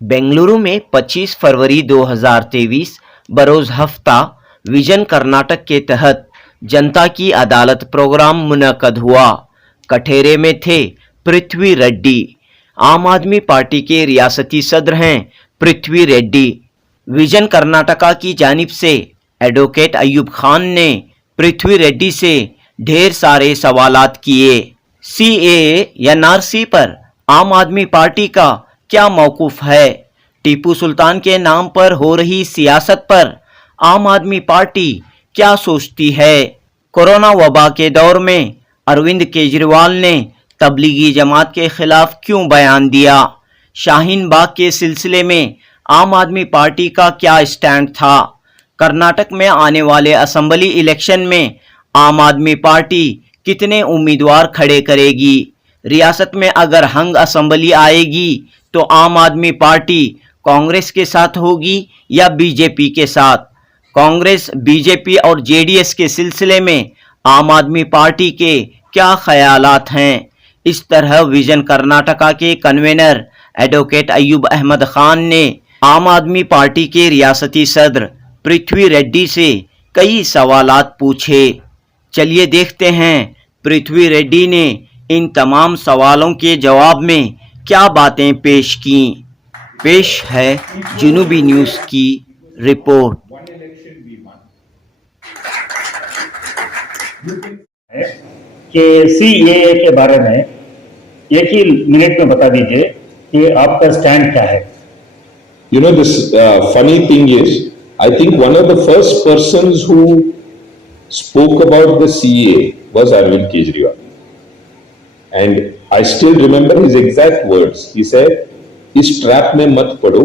बेंगलुरु में 25 फरवरी 2023 बरोज हफ्ता विजन कर्नाटक के तहत जनता की अदालत प्रोग्राम मुनक्कद हुआ। कठेरे में थे पृथ्वी रेड्डी। आम आदमी पार्टी के रियासती सदर हैं पृथ्वी रेड्डी। विजन कर्नाटका की जानिब से एडवोकेट अयूब खान ने पृथ्वी रेड्डी से ढेर सारे सवालात किए। सीएए या एनआरसी पर आम आदमी पार्टी का क्या मौक़िफ़ है? टीपू सुल्तान के नाम पर हो रही सियासत पर आम आदमी पार्टी क्या सोचती है? कोरोना वबा के दौर में अरविंद केजरीवाल ने तबलीगी जमात के खिलाफ क्यों बयान दिया? शाहीन बाग के सिलसिले में आम आदमी पार्टी का क्या स्टैंड था? कर्नाटक में आने वाले असेंबली इलेक्शन में आम आदमी पार्टी कितने उम्मीदवार खड़े करेगी? रियासत में अगर हंग असेंबली आएगी तो आम आदमी पार्टी कांग्रेस के साथ होगी या बीजेपी के साथ? कांग्रेस, बीजेपी और जेडीएस के सिलसिले में आम आदमी पार्टी के क्या ख्यालात हैं? इस तरह विजन कर्नाटका के कन्वेनर एडवोकेट अयूब अहमद खान ने आम आदमी पार्टी के रियासती सदर पृथ्वी रेड्डी से कई सवालात पूछे। चलिए देखते हैं पृथ्वी रेड्डी ने इन तमाम सवालों के जवाब में क्या बातें पेश की। पेश है जुनूबी न्यूज़ की रिपोर्ट। कि सीएए के बारे में एक ही मिनट में बता दीजिए कि आपका स्टैंड क्या है। You know, this funny thing is, I think one of the first persons who spoke about the CAA was Arvind Kejriwal. And I still remember his exact words. He said, इस trap में मत पड़ो,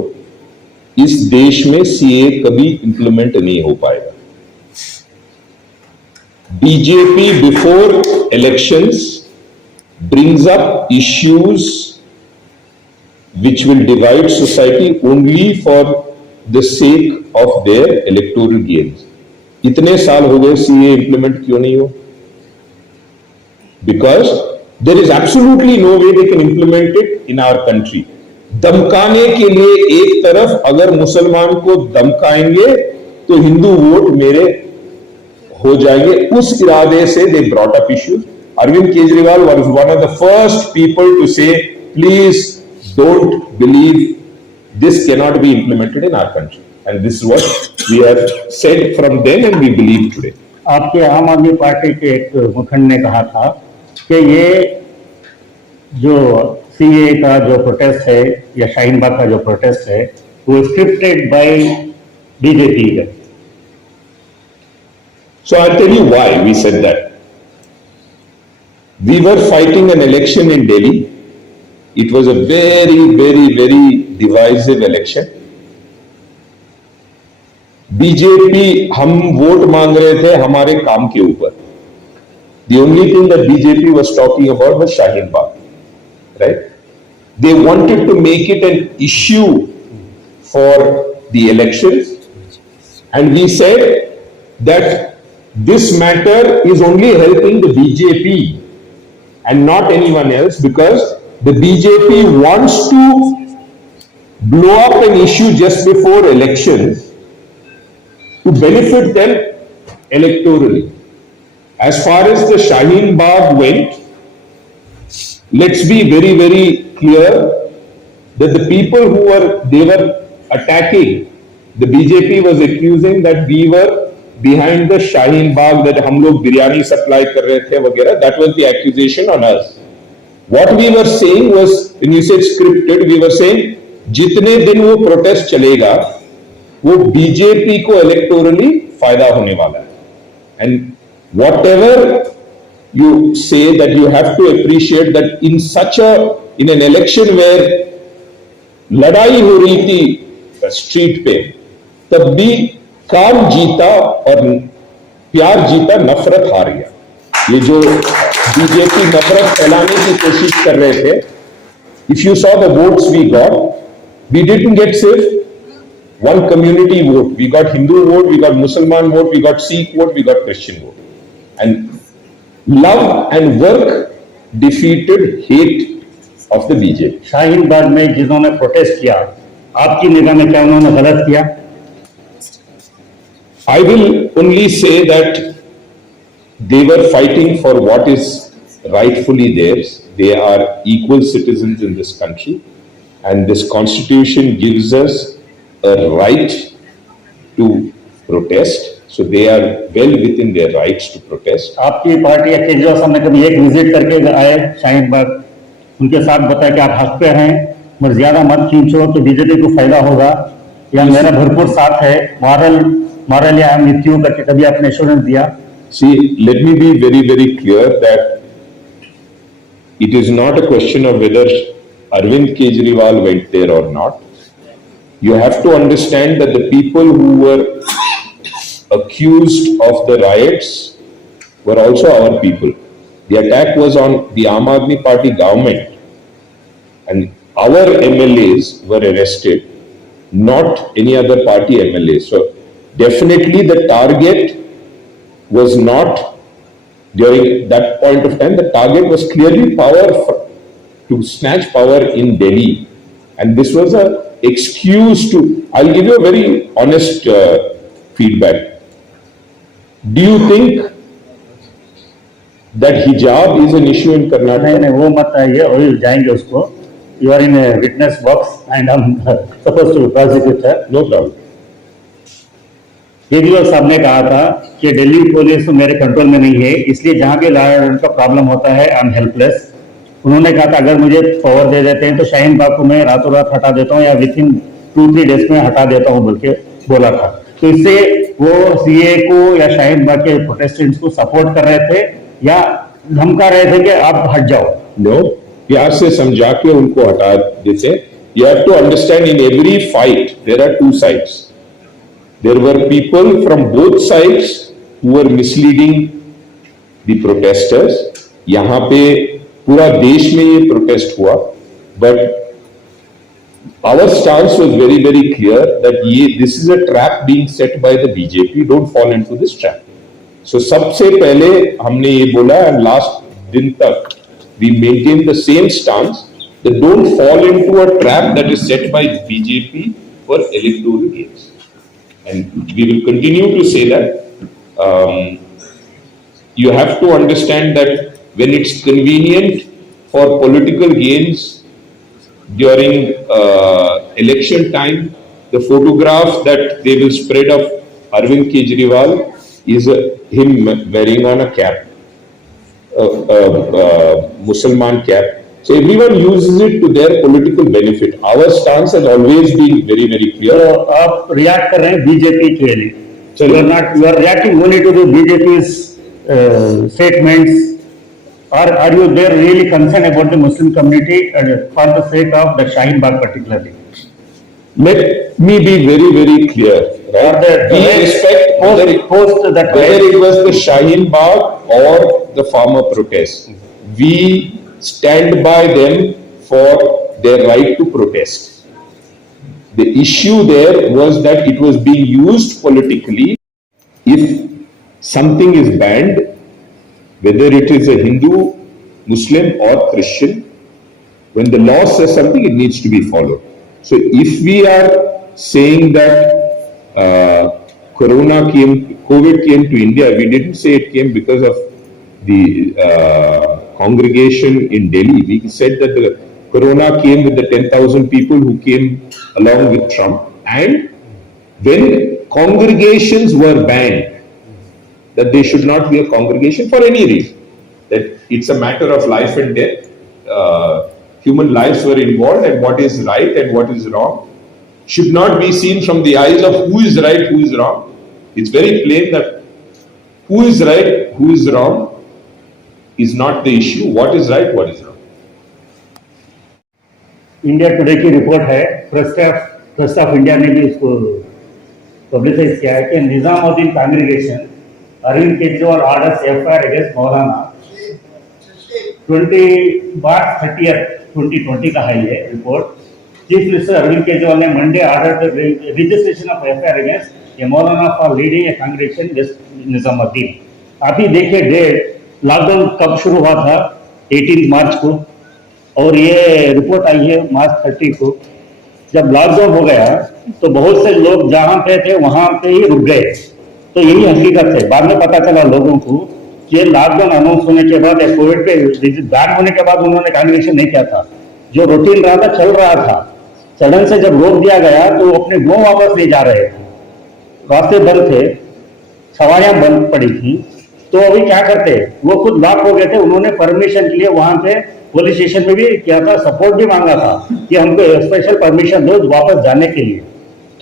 इस देश में CAA कभी implement नहीं हो पाएगा। BJP before elections brings up issues which will divide society only for the sake of their electoral gains. इतने साल हो गए CAA implement क्यों नहीं हो? Because there is absolutely no way they can implement it in our country. धमकाने के लिए एक तरफ अगर मुसलमान को धमकाएंगे तो हिंदू वोट मेरे हो जाएंगे, उस इरादे से they brought up issues. Arvind Kejriwal was one of the first people to say, please don't believe this cannot be implemented in our country. And this is what we have said from then and we believe today. आपके आम आदमी party के एक मुखंड ने कहा था कि ये जो सीएए का जो प्रोटेस्ट है या शाहीन बाग का जो प्रोटेस्ट है वो स्क्रिप्टेड बाय बीजेपी है। So I'll tell you why we said that. We were fighting an election in Delhi. It was a very, very, very divisive election. BJP हम वोट मांग रहे थे हमारे काम के ऊपर। The only thing that BJP was talking about was Shaheen Bagh, right? They wanted to make it an issue for the elections, and we said that this matter is only helping the BJP and not anyone else, because the BJP wants to blow up an issue just before elections to benefit them electorally. As far as the Shaheen Bagh went, let's be very, very clear that the people who were attacking, the BJP was accusing that we were behind the Shaheen Bagh, that हम लोग biryani supply कर रहे थे वगैरह. That was the accusation on us. What we were saying was, when you said scripted, we were saying जितने दिन वो protest चलेगा वो बीजेपी को electorally फायदा होने वाला है. And whatever you say, that you have to appreciate that in an election where लड़ाई हो रही थी स्ट्रीट पे, तब भी काम जीता और प्यार जीता, नफरत हार गया. ये जो बीजेपी नफरत फैलाने की कोशिश कर रहे थे, if you saw the votes we got, we didn't get सिर्फ one community vote. We got Hindu vote, we got Muslim vote, we got Sikh vote, we got Christian vote. And love and work defeated hate of the BJP. Shaheen Bagh में जिन्होंने protest किया आपकी निगाह में क्या उन्होंने गलत किया? I will only say that they were fighting for what is rightfully theirs. They are equal citizens in this country, and this constitution gives us a right to protest. So they are well within their rights to protest. आपकी party या केजरीवाल साहब ने कभी एक visit करके आए शाहीन बाग, उनके साथ बताया कि आप हक पे हैं, मगर ज्यादा मत खींचो तो बीजेपी को फायदा होगा, या मेरा भरपूर साथ है, मॉरल या मृत्यु करके कभी आपने एश्योरेंस दिया? See, let me be very, very clear that it is not a question of whether Arvind Kejriwal went there or not. You have to understand that the people who were accused of the riots were also our people. The attack was on the Aam Aadmi Party government, and our MLAs were arrested, not any other party MLAs. So definitely the target was not, during that point of time, the target was clearly to snatch power in Delhi. And this was an excuse to, I'll give you a very honest feedback. Do you think that hijab is an issue in Karnataka? नहीं, वो मत आइए, और जाएंगे उसको. You are in a witness box and I'm supposed to prosecute her. No problem. Kejriwal साहब ने कहा था कि दिल्ली पुलिस मेरे कंट्रोल में नहीं है, इसलिए जहां भी लॉ एंड ऑर्डर का प्रॉब्लम होता है आई एम हेल्पलेस. उन्होंने कहा था अगर मुझे पावर दे देते हैं तो शाहीन बाग को मैं रातों रात हटा देता हूं या विद इन 2-3 डेज में हटा देता हूं बोल के बोला था. तो इससे वो सीए को या शाहीन बाग के प्रोटेस्टेंट्स को सपोर्ट कर रहे थे या धमका रहे थे कि आप हट जाओ? No, प्यार से समझा के उनको हटा देते. You have to understand, in every fight there are two sides. There were people from both sides who were misleading the protesters. यहाँ पे पूरा देश में ये protest हुआ, but our stance was very, very clear that this is a trap being set by the BJP. Don't fall into this trap. So सबसे पहले हमने ये बोला, and last दिन तक we maintain the same stance that don't fall into a trap that is set by BJP for electoral gains. And we will continue to say that. You have to understand that when it's convenient for political gains during election time, the photograph that they will spread of Arvind Kejriwal is him wearing on a cap, Mussalman cap. So everyone uses it to their political benefit. Our stance has always been very, very clear. तो आप react कर रहे हैं BJP के लिए. So you are reacting only to the BJP's statements, or are you there really concerned about the Muslim community for the sake of the Shaheen Bagh particularly? Let me be very, very clear. Right? We respect whether it was the Shaheen Bagh or the farmer protest. We stand by them for their right to protest. The issue there was that it was being used politically. If something is banned, whether it is a Hindu, Muslim or Christian, when the law says something, it needs to be followed. So if we are saying that COVID came to India, we didn't say it came because of the congregation in Delhi. We said that the corona came with the 10,000 people who came along with Trump. And when congregations were banned, that they should not be a congregation for any reason, that it's a matter of life and death. Human lives were involved, and what is right and what is wrong should not be seen from the eyes of who is right, who is wrong. It's very plain that who is right, who is wrong is not the issue. What is right, what is wrong. India Today की report है, trust of India ने भी इसको publicise किया है कि Nizamuddin congregation Arvind Kejriwal orders FIR against मौलाना 30th 2020 का है ये report. Chief minister Arvind Kejriwal ने Monday order registration of FIR against a मौलाना for leading a congregation Nizamuddin. आप ही देखिए डेट, लॉकडाउन कब शुरू हुआ था? 18 मार्च को, और ये रिपोर्ट आई है मार्च 30 को. जब लॉकडाउन हो गया तो बहुत से लोग जहां पे थे वहां पे ही रुक गए। तो यही हकीकत है। बाद में पता चला लोगों को कि ये लॉकडाउन अनाउंस होने के बाद या कोविड पे बैन होने के बाद उन्होंने कांग्रेगेशन नहीं किया था। जो रूटीन रहा था, चल रहा था, सडन से जब रोक दिया गया तो वो अपने गांव वापस नहीं जा रहे थे, रास्ते बंद थे, सवारियां बंद पड़ी थी। तो अभी क्या करते, वो खुद लॉक हो गए थे। उन्होंने परमिशन के लिए वहां पे पुलिस स्टेशन में भी किया था, सपोर्ट भी मांगा था कि हमको स्पेशल परमिशन दो वापस जाने के लिए।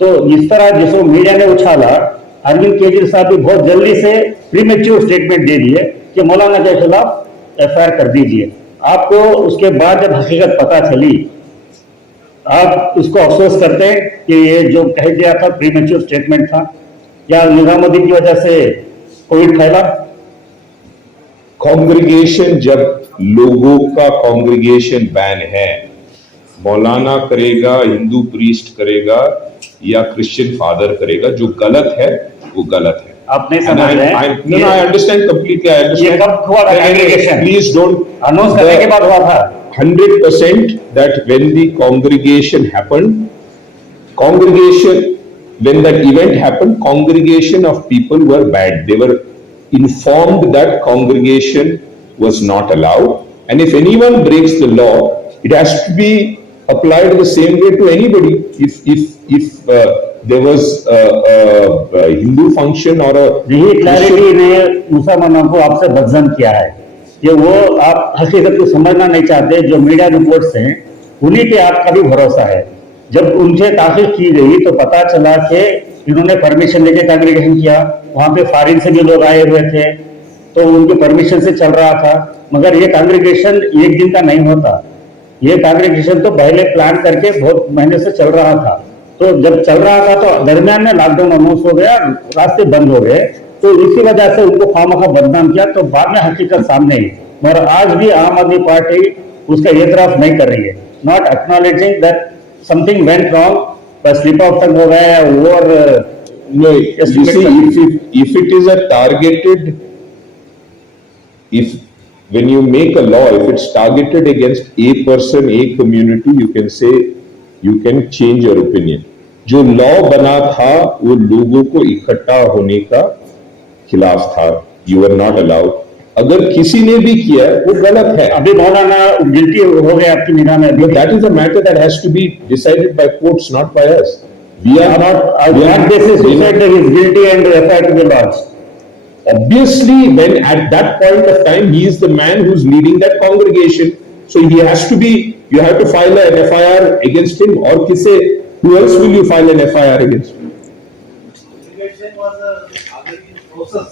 तो इस तरह जिसको मीडिया ने उछाला, अरविंद केजरीवाल साहब भी बहुत जल्दी से प्रीमेच्योर स्टेटमेंट दे दिए कि मौलाना के खिलाफ एफआईआर कर दीजिए। आपको उसके बाद जब हकीकत पता चली, आप उसको अफसोस करते हैं कि ये जो कह दिया था प्रीमेच्योर स्टेटमेंट था, या निजामुद्दीन की वजह से कोविड फैला? कांग्रेगेशन, जब लोगों का कांग्रेगेशन बैन है, मौलाना करेगा, हिंदू प्रीस्ट करेगा या क्रिश्चियन फादर करेगा, जो गलत है वो गलत है। आप नहीं समझ रहे हैं? No, I understand completely. I understand. ये कब हुआ था कांग्रेगेशन? Please don't. अनाउंस करने के बाद हुआ था। 100% that when the congregation happened, when that event happened, congregation of people were banned. They were informed that congregation was not allowed, and if anyone breaks the law, it has to be applied the same way to anybody. If there was a Hindu function or a यही clarity ने मुसलमानों को आपसे बदजन किया है कि वो आप हकीकत को समझना नहीं चाहते। जो मीडिया रिपोर्ट्स हैं उन्हीं पे आपका भी भरोसा है। जब उनसे ताकीद की गई तो पता चला कि इन्होंने परमिशन लेके कांग्रेगेशन किया, वहां पे फॉरेन से भी लोग आए हुए थे, तो उनके परमिशन से चल रहा था। मगर ये कांग्रेगेशन एक दिन का नहीं होता, ये कांग्रेगेशन तो पहले प्लान करके बहुत महीने से चल रहा था। तो जब चल रहा था तो दरमियान में लॉकडाउन अनाउंस हो गया, रास्ते बंद हो गए, तो इसी वजह से उनको खामखा बदनाम किया। तो बाद में हकीकत सामने आई, मगर आज भी आम आदमी पार्टी उसका एतराफ नहीं कर रही है, not acknowledging that something went wrong, बस स्लिप ऑफ टंग हो गया है। और no, you see, if it is a targeted, when you make a law, if it's targeted against a person, a community, you can say, you can change your opinion. जो law बना था वो लोगों को इकट्ठा होने का खिलाफ था, यू आर नॉट अलाउड। अगर किसी ने भी किया वो गलत है। अभी मौलाना गिल्टी हो गए आपकी निगाह में? That is a matter that has to be decided by courts, not by us. We are not basis who said that he is guilty and FIR to be lodged. Obviously, when at that point of time he is the man who's leading that congregation, so he has to be. You have to file an FIR against him, or kise? Who else will you file an FIR against? Investigation was a process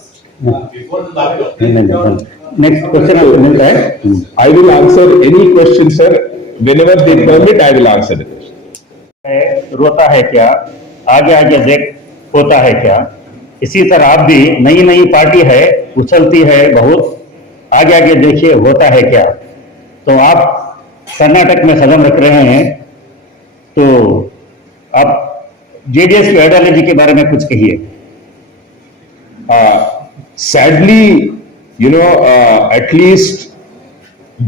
before the lockdown. Next question आपको मिल रहा है। I will answer any question, sir. Whenever they permit, I will answer the question. रोता है क्या, आगे आगे देख होता है क्या। इसी तरह आप भी, नई नई पार्टी है, उछलती है बहुत, आगे आगे देखिए होता है क्या। तो आप कर्नाटक में कदम रख रहे हैं, तो आप जेडीएस की आइडियोलॉजी के बारे में कुछ कहिए। Sadly, at least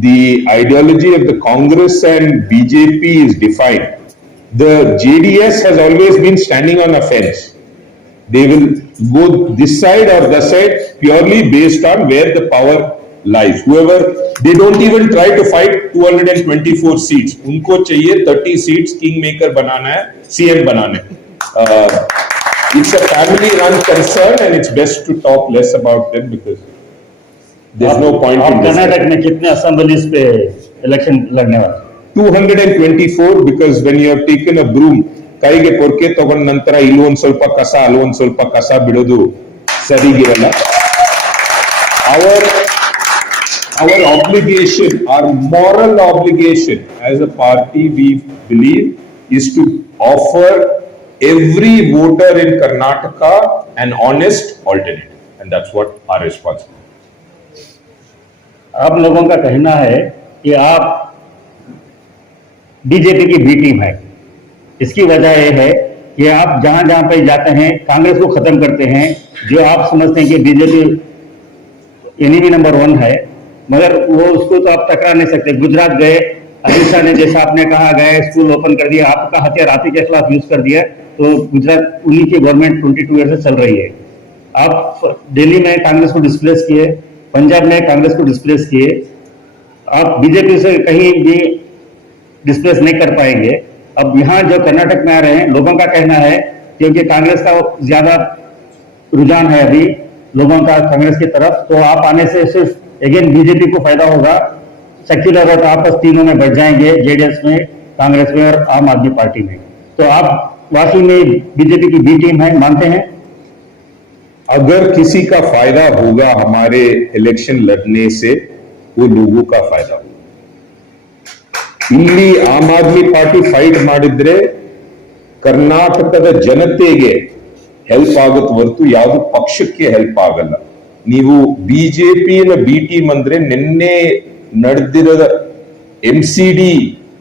the ideology of the Congress and BJP is defined. The JDS has always been standing on a fence. They will go this side or the side purely based on where the power lies. Whoever, they don't even try to fight 224 seats. उनको चाहिए 30 seats kingmaker बनाना है, CM बनाना है. It's a family-run concern, and it's best to talk less about them because there's no point in this. Karnataka में कितने assemblies पे election लड़ने वाले? 224, because when you have taken a broom, ಕೈಗೆ ಪೊರ್ಕೆ ತಗೊಂಡ ನಂತರ ಇಲ್ಲೊಂದು ಸ್ವಲ್ಪ ಕಸ ಬಿಡೋದು ಸರಿಗಿರಲ್ಲ. Our obligation, our moral obligation as a party, we believe, is to offer every voter in Karnataka an honest alternative, and that's what our responsibility. आप लोगों का कहना है कि आप बीजेपी की बी टीम है। इसकी वजह यह है कि आप जहां जहां पे जाते हैं कांग्रेस को खत्म करते हैं। जो आप समझते हैं कि बीजेपी एनिमी नंबर 1 है, मगर वो उसको तो आप टकरा नहीं सकते। गुजरात गए, अमित शाह ने जैसा आपने कहा गए स्कूल ओपन कर दिया, आपका हथियार आप ही के खिलाफ यूज कर दिया, तो गुजरात उन्हीं की गवर्नमेंट 22 ईयर से चल रही है। आप दिल्ली में कांग्रेस को डिस्प्लेस किए, पंजाब में कांग्रेस को डिस्प्लेस किए, आप बीजेपी से कहीं भी डिस्प्लेस नहीं कर पाएंगे। अब यहाँ जो कर्नाटक में आ रहे हैं, लोगों का कहना है क्योंकि कांग्रेस का ज्यादा रुझान है अभी लोगों का कांग्रेस की तरफ, तो आप आने से सिर्फ अगेन बीजेपी को फायदा होगा। सेक्युलर और आपस तीनों में बढ़ जाएंगे, जेडीएस में, कांग्रेस में और आम आदमी पार्टी में। तो आप वाकई में बीजेपी की बी टीम है, मानते हैं? अगर किसी का फायदा होगा हमारे इलेक्शन लड़ने से, वो लोगों का फायदा होगा। ಇಲ್ಲಿ ಆಮ್ ಆದ್ಮಿ ಪಾರ್ಟಿ ಫೈಟ್ ಮಾಡಿದ್ರೆ ಕರ್ನಾಟಕದ ಜನತೆಗೆ ಹೆಲ್ಪ್ ಆಗುತ್ತೆ ಹೊರತು ಯಾವುದು ಪಕ್ಷಕ್ಕೆ ಹೆಲ್ಪ್ ಆಗಲ್ಲ. ನೀವು ಬಿಜೆಪಿಯ ಬಿ ಟೀಮ್ ಅಂದ್ರೆ ನಿನ್ನೆ ನಡೆದಿರೋದ ಎಂಸಿಡಿ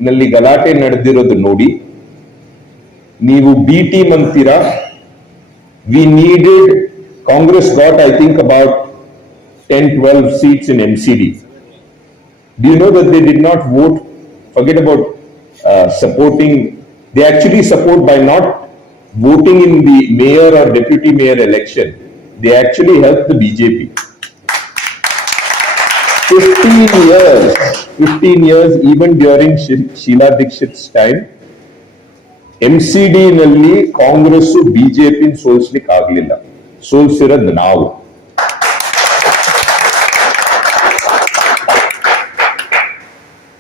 ನಲ್ಲಿ ಗಲಾಟೆ ನಡೆದಿರೋದು ನೋಡಿ ನೀವು ಬಿ ಟೀಮ್ ಅಂತೀರಾ. We needed Congress got, I think, about 10-12 seats in MCD. Do you know that they did not vote? Forget about supporting. They actually support by not voting in the mayor or deputy mayor election. They actually helped the BJP. 15 years, even during Sheila Dikshit's time, MCD ನಲ್ಲಿ Congress BJP ಸೋಲಿಸಲಿಕ್ಕೆ ಆಗಲಿಲ್ಲ. ಸೋಲ್ಸಿರೋದು ನಾವು.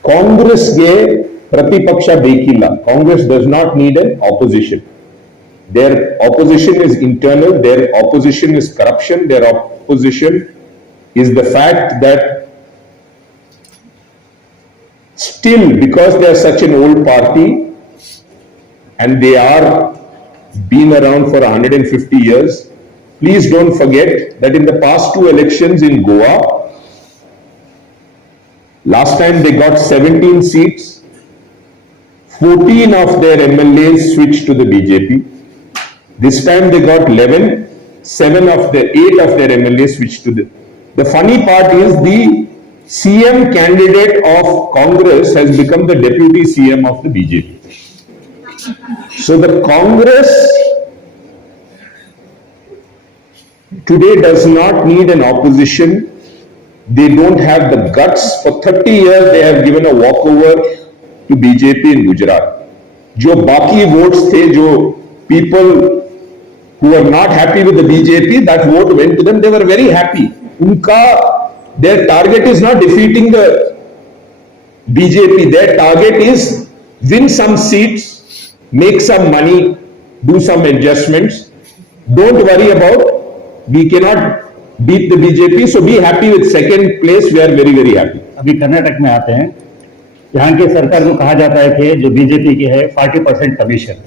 ಕಾಂಗ್ರೆಸ್ಗೆ ಪ್ರತಿಪಕ್ಷ ಬೇಕಿಲ್ಲ. Congress does not need an opposition. There opposition is internal, there opposition is corruption, there opposition is the fact that still, because they are such an old party and they are been around for 150 years, please don't forget that in the past 2 elections in Goa, last time they got 17 seats, 14 of their MLAs switched to the BJP. This time they got 11, 8 of their MLAs switched to the funny part is the CM candidate of Congress has become the deputy CM of the BJP. So the Congress today does not need an opposition. They don't have the guts. For 30 years they have given a walkover to BJP in Gujarat. जो बाकी votes थे, जो people who were not happy with the BJP, that vote went to them. They were very happy. उनका their target is not defeating the BJP. Their target is win some seats, make some money, do some adjustments. Don't worry about we cannot beat the BJP, so be happy with second place. We are very, very happy. अभी कर्नाटक में आते हैं, यहाँ की सरकार को कहा जाता है कि जो बीजेपी की है 40% कमीशन,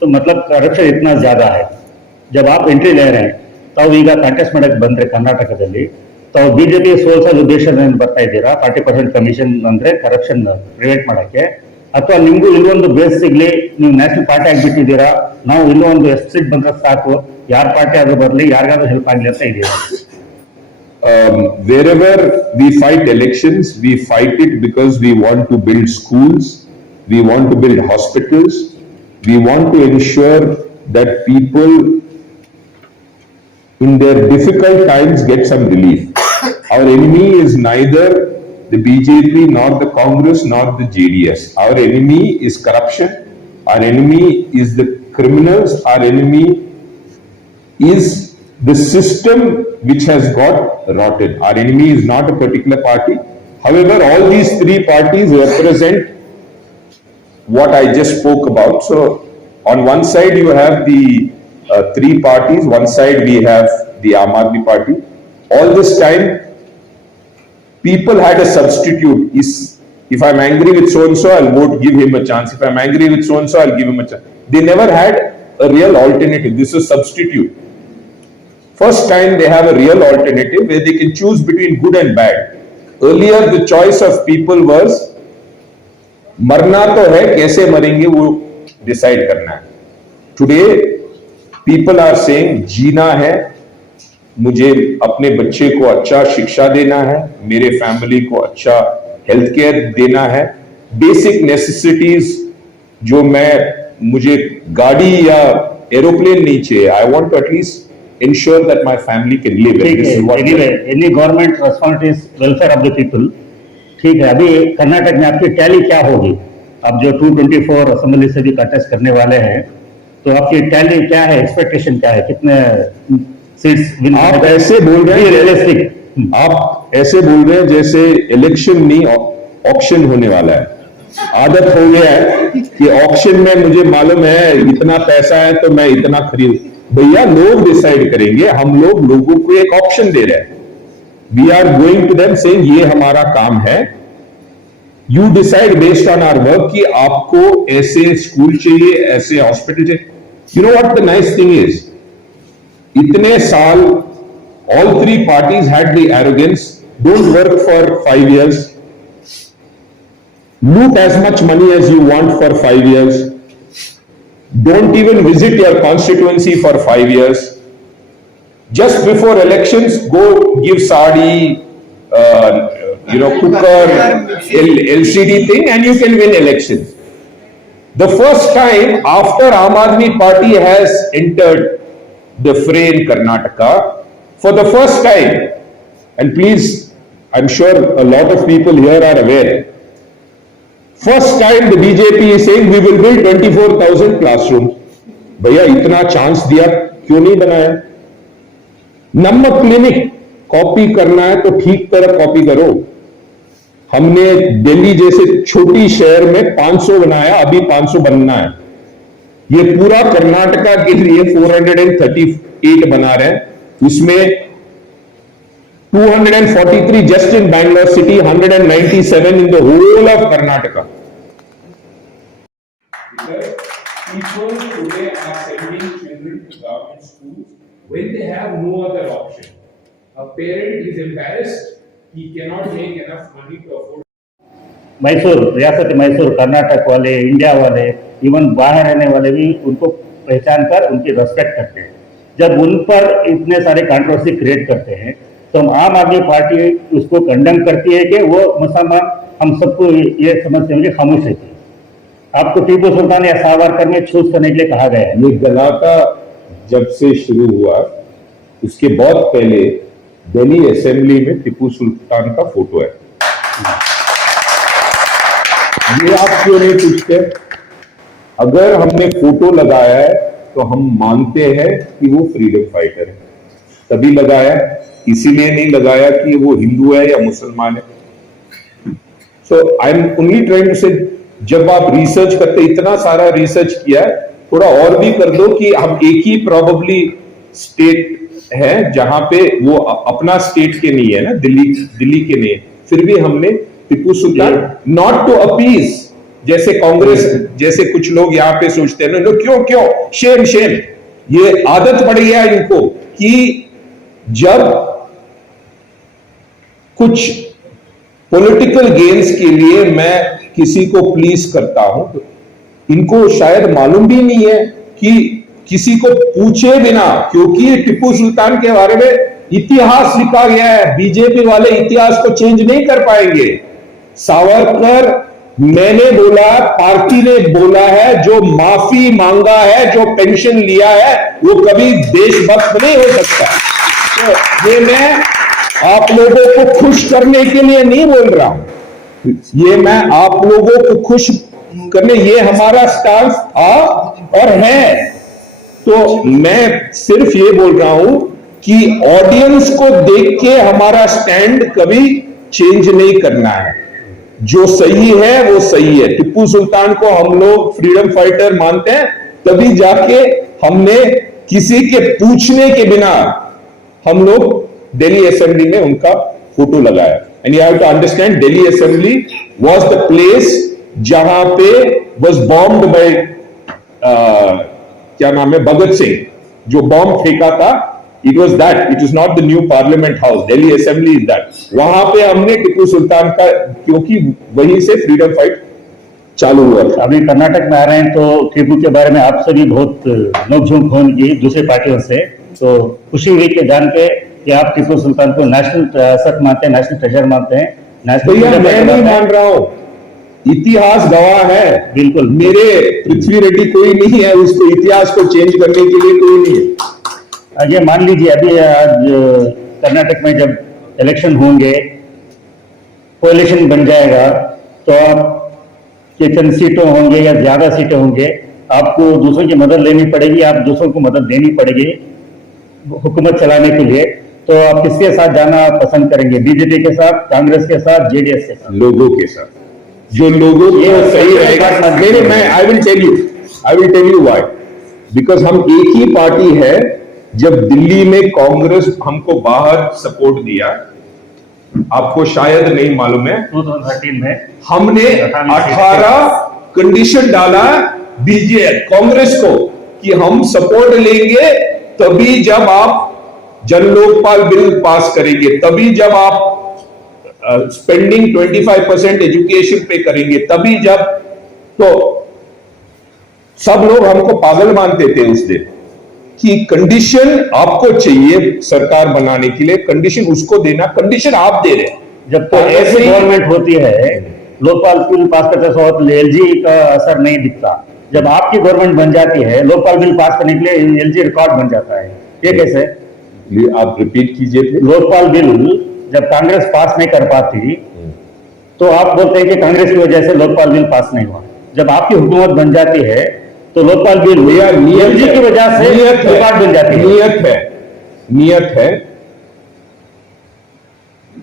तो मतलब करप्शन इतना ज्यादा है। जब आप एंट्री ले रहे हैं तब ಈಗ ಕಾಂಟೆಸ್ಟ್ ಮಾಡಕ್ಕೆ ಬಂದ್ರೆ ಕರ್ನಾಟಕದಲ್ಲಿ ತಾವು ಬಿಜೆಪಿ ಸೋಲ್ಸೋದು ಉದ್ದೇಶದಿಂದ ಬರ್ತಾ ಇದ್ದೀರಾ? 40% ಕಮಿಷನ್ ಅಂದ್ರೆ ಕರಪ್ಷನ್ ಪ್ರಿವೆಂಟ್ ಮಾಡಕ್ಕೆ, ಅಥವಾ ನಿಮ್ಗೂ ಇಲ್ಲೊಂದು ಬೇಸ್ ಸಿಗ್ಲಿ, ನೀವು ನ್ಯಾಷನಲ್ ಪಾರ್ಟಿ ಆಗಿಬಿಟ್ಟಿದ್ದೀರಾ, ನಾವು ಇನ್ನೊಂದು ಎಷ್ಟು ಸೀಟ್ ಬಂದ್ರೆ ಸಾಕು, ಯಾರ ಪಾರ್ಟಿ ಆದ್ರೂ ಬರಲಿ, ಯಾರಿಗಾದ್ರೂ ಹೆಲ್ಪ್ ಆಗಲಿ ಅಂತ ಇದೀರಾ? Wherever we fight elections, we fight it because we want to build schools, we want to build hospitals, we want to ensure that people in their difficult times get some relief. Our enemy is neither the BJP nor the Congress nor the JDS. Our enemy is corruption, our enemy is the criminals, our enemy is the system which has got rotten. Our enemy is not a particular party. However, all these 3 parties represent what I just spoke about. So on one side you have the 3 parties, one side we have the Aam Aadmi Party. All this time people had a substitute. If I'm angry with so and so, I'll vote, give him a chance. If I'm angry with so and so, I'll give him a chance. They never had a real alternative. This is substitute. First time they have a real alternative where they can choose between good and bad. Earlier the choice of people was मरना तो है, कैसे मरेंगे वो decide करना है. Today people are saying जीना है, मुझे अपने बच्चे को अच्छा शिक्षा देना है, मेरे फैमिली को अच्छा हेल्थ केयर देना है, बेसिक नेसेसिटीज जो मुझे गाड़ी या एरोप्लेन नहीं चाहिए, I want to at least ensure that my family can live. Any government responsibility is welfare of the people. ठीक है, अभी कर्नाटक में आपकी टैली क्या होगी? आप जो 224 असेंबली से भी कंटेस्ट करने वाले हैं, तो आपकी टैली क्या है, एक्सपेक्टेशन क्या है, कितने सीट्स? आप ऐसे बोल रहे हैं रियलिस्टिक, आप ऐसे बोल रहे हैं जैसे इलेक्शन नहीं ऑक्शन होने वाला है। आदत हो गया है कि ऑक्शन में मुझे मालूम है इतना पैसा है तो मैं इतना खरीद। भैया लोग डिसाइड करेंगे, हम लोग लोगों को एक ऑप्शन दे रहे हैं। We are going to them saying ये हमारा काम है, you decide based on our work कि आपको ऐसे स्कूल चाहिए, ऐसे हॉस्पिटल चाहिए। You know what the nice thing is, इतने साल all three parties had the arrogance, don't work for 5 years, loot as much money as you want for 5 years, don't even visit your constituency for 5 years, just before elections go give sari, cooker, LCD thing, and you can win elections. The first time after Aam Aadmi Party has entered the fray in Karnataka, for the first time, and please, I'm sure a lot of people here are aware, first time the BJP is saying we will build 24,000 classrooms. भैया इतना chance दिया, क्यों नहीं बनाया? नमक clinic copy करना है तो ठीक तरह कॉपी करो। हमने दिल्ली जैसे छोटी शहर में 500 बनाया, अभी 500 बनना है। ये पूरा कर्नाटका के लिए 438 बना रहे हैं, उसमें 243 just in Bangalore city, 197 in the whole of Karnataka. Because people today are sending children to government schools when they have no other option. A parent is embarrassed, he cannot make enough money to afford. Mysore, रियासत मैसूर, कर्नाटक वाले, India वाले, even बाहर रहने वाले भी उनको पहचान कर उनकी रेस्पेक्ट करते हैं। जब उन पर इतने सारे कंट्रोवर्सी क्रिएट करते हैं तो आम आदमी पार्टी उसको कंडेम करती है कि वो मुसलमान, हम सबको ये समझते हैं कि खामोश रहती है। आपको टीपू सुल्तान या सावरकर में चूज करने के लिए कहा गया है। ये गलाटा जब से शुरू हुआ, उसके बहुत पहले दिल्ली असेंबली में टीपू सुल्तान का फोटो है। ये आप क्यों नहीं पूछते? अगर हमने फोटो लगाया है तो हम मानते हैं कि वो फ्रीडम फाइटर है, तभी लगाया, इसीलिए नहीं लगाया कि वो हिंदू है या मुसलमान है। So I am only trying to say, जब आप रिसर्च करते, इतना सारा रिसर्च किया, थोड़ा और भी कर दो कि हम एक ही प्रोबेबली स्टेट है जहां पे वो अपना स्टेट के नहीं है ना, दिल्ली के नहीं है, फिर भी हमने Tipu Sultan not to appease, जैसे कांग्रेस जैसे कुछ लोग यहां पे सोचते हैं ना, क्यों शेम, ये आदत पड़ गया इनको कि जब कुछ पॉलिटिकल गेन्स के लिए मैं किसी को प्लीज करता हूं, तो इनको शायद मालूम भी नहीं है कि किसी को पूछे बिना, क्योंकि टीपू सुल्तान के बारे में इतिहास लिखा गया है, बीजेपी वाले इतिहास को चेंज नहीं कर पाएंगे। सावरकर मैंने बोला, पार्टी ने बोला है, जो माफी मांगा है, जो पेंशन लिया है, वो कभी देशभक्त नहीं हो सकता। तो ये मैं आप लोगों को खुश करने के लिए नहीं बोल रहा हूं, ये मैं आप लोगों को खुश करने, ये हमारा स्टांस था और है। तो मैं सिर्फ ये बोल रहा हूं कि ऑडियंस को देख के हमारा स्टैंड कभी चेंज नहीं करना है, जो सही है वो सही है। टीपू सुल्तान को हम लोग फ्रीडम फाइटर मानते हैं, तभी जाके हमने किसी के पूछने के बिना हम लोग दिल्ली असेंबली में उनका फोटो लगाया। And you have to understand, Delhi assembly was the place जहां पे वाज बॉम्ब्ड बाय क्या नाम है, भगत सिंह, जो बॉम्ब फेंका था, it was that, it is not the new parliament house, Delhi assembly is that. वहां पे हमने टीपू सुल्तान का, क्योंकि वहीं से फ्रीडम फाइट चालू हुआ था। अभी कर्नाटक में आ रहे हैं तो टीपू के बारे में आपसे भी बहुत नोकझोंक होगी दूसरे पार्टियों से, तो खुशी हुई कि जान के कि आप टीपू सुल्तान को नेशनल एसेट मानते हैं, नेशनल ट्रेजर मानते हैं। भैया मैं नहीं मान रहा हूं, इतिहास गवाह है। बिल्कुल। मेरे पृथ्वी रेड्डी कोई नहीं है, उसको इतिहास को चेंज करने के लिए कोई नहीं है। ये मान लीजिए अभी आज कर्नाटक में जब इलेक्शन होंगे, कोalition बन जाएगा, तो आप कितनी सीटों होंगे या ज्यादा सीटें होंगे, आपको दूसरों की मदद लेनी पड़ेगी, आप दूसरों को मदद देनी पड़ेगी हुकूमत चलाने के लिए। तो आप किसके साथ जाना पसंद करेंगे? बीजेपी के साथ, कांग्रेस के साथ, जेडीएस के साथ? लोगों के साथ, जो लोगों को सही रहेगा। नहीं, मैं I will tell you why. Because हम एक ही पार्टी है। जब दिल्ली में कांग्रेस हमको बाहर सपोर्ट दिया, आपको शायद नहीं मालूम है, 2013 में हमने 18 कंडीशन डाला कांग्रेस को कि हम सपोर्ट लेंगे तभी जब आप जन लोकपाल बिल पास करेंगे, तभी जब आप स्पेंडिंग 25% एजुकेशन पे करेंगे, तभी जब। तो सब लोग हमको पागल मानते थे उस दिन कि कंडीशन आपको चाहिए सरकार बनाने के लिए, कंडीशन उसको देना, कंडीशन आप दे रहे हैं। जब तो ऐसी गवर्नमेंट होती है, लोकपाल बिल पास करते समय एलजी का असर नहीं दिखता। जब आपकी गवर्नमेंट बन जाती है, लोकपाल बिल पास करने के लिए एलजी रिकॉर्ड बन जाता है। ये कैसे? आप रिपीट कीजिए थे। लोकपाल बिल जब कांग्रेस पास नहीं कर पाती, तो आप बोलते हैं कि कांग्रेस की वजह से लोकपाल बिल पास नहीं हुआ। जब आपकी हुकूमत बन जाती है, तो लोकपाल बिल एलजी की वजह से रिकॉर्ड बन जाती है। नियत है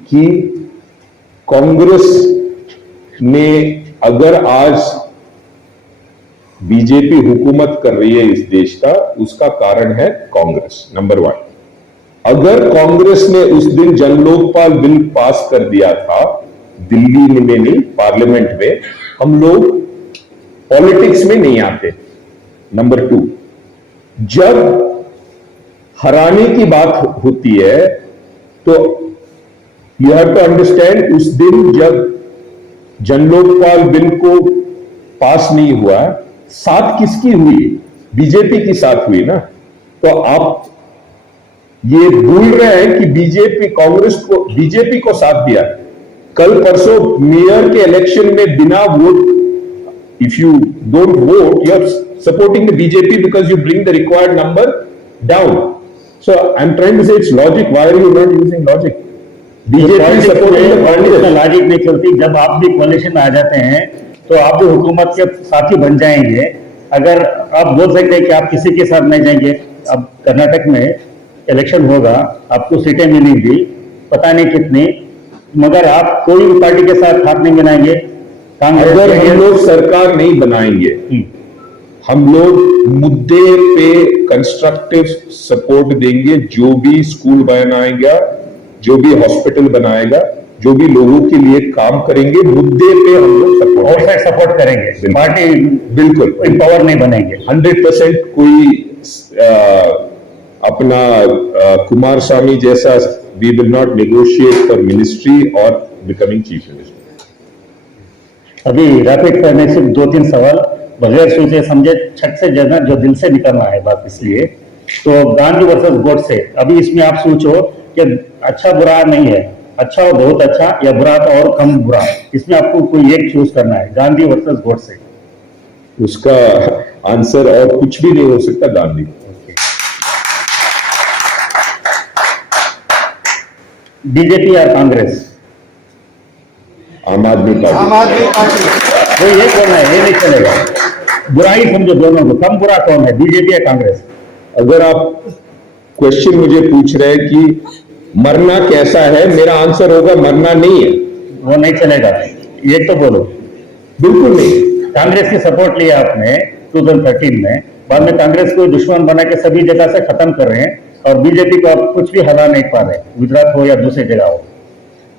कि कांग्रेस ने, अगर आज बीजेपी हुकूमत कर रही है इस देश का, उसका कारण है कांग्रेस, नंबर 1। अगर कांग्रेस ने उस दिन जन लोकपाल बिल पास कर दिया था, दिल्ली में नहीं, पार्लियामेंट में, हम लोग पॉलिटिक्स में नहीं आते। नंबर 2, जब हराने की बात होती है, तो यू हैव टू अंडरस्टैंड, उस दिन जब जन लोकपाल बिल को पास नहीं हुआ, साथ किसकी हुई? बीजेपी की साथ हुई ना। तो आप ये भूल रहे हैं कि बीजेपी को साथ दिया। कल परसों मेयर के इलेक्शन में बिना vote, if you don't vote, you are supporting the BJP because you bring the required number down. So I'm trying to say it's logic. Why are you not using logic? BJP supporting the Congress. Logic नहीं चलती। जब आप भी कोalition में आ जाते हैं, तो आप भी हुकूमत के साथी बन जाएंगे। अगर आप बोल सकते हैं कि आप किसी के साथ नहीं जाएंगे, अब कर्नाटक में इलेक्शन होगा, आपको सीटें मिलेंगी, पता नहीं कितनी, मगर आप कोई भी पार्टी के साथ हाथ नहीं बनाएंगे। अगर हम लोग सरकार नहीं बनाएंगे, हम लोग मुद्दे पे कंस्ट्रक्टिव सपोर्ट देंगे। जो भी स्कूल बनाएगा, जो भी हॉस्पिटल बनाएगा, जो भी लोगों के लिए काम करेंगे, मुद्दे पे हम लोग सपोर्ट करेंगे। पार्टी बिल्कुल पावर नहीं बनेंगे। 100%। कोई अपना कुमार स्वामी जैसा, we will not negotiate for ministry और बिकमिंग चीफ मिनिस्टर। अभी रैपिड फायर में सिर्फ 2-3 सवाल बगैर सोचे समझे, छट से जना, जो दिल से निकलना है बात। इसलिए तो गांधी वर्सेस गोडसे, अभी इसमें आप सोचो कि अच्छा बुरा नहीं है, अच्छा और बहुत अच्छा, या बुरा तो और कम बुरा, इसमें आपको कोई एक चूज करना है, गांधी वर्सेस गोडसे। उसका आंसर और कुछ भी नहीं हो सकता, गांधी। बीजेपी या कांग्रेस? आम आदमी पार्टी। वो ये बोलना है, ये नहीं चलेगा। बुराई समझो दोनों को, कम बुरा कौन है, बीजेपी या कांग्रेस? अगर आप क्वेश्चन मुझे पूछ रहे हैं कि मरना कैसा है, मेरा आंसर होगा मरना नहीं है। वो नहीं चलेगा, ये तो बोलो। बिल्कुल नहीं। कांग्रेस की सपोर्ट लिया आपने 2013 में, बाद में कांग्रेस को दुश्मन बना के सभी जगह से खत्म कर रहे हैं, और बीजेपी को आप कुछ भी हरा नहीं पा रहे, गुजरात हो या दूसरी जगह हो।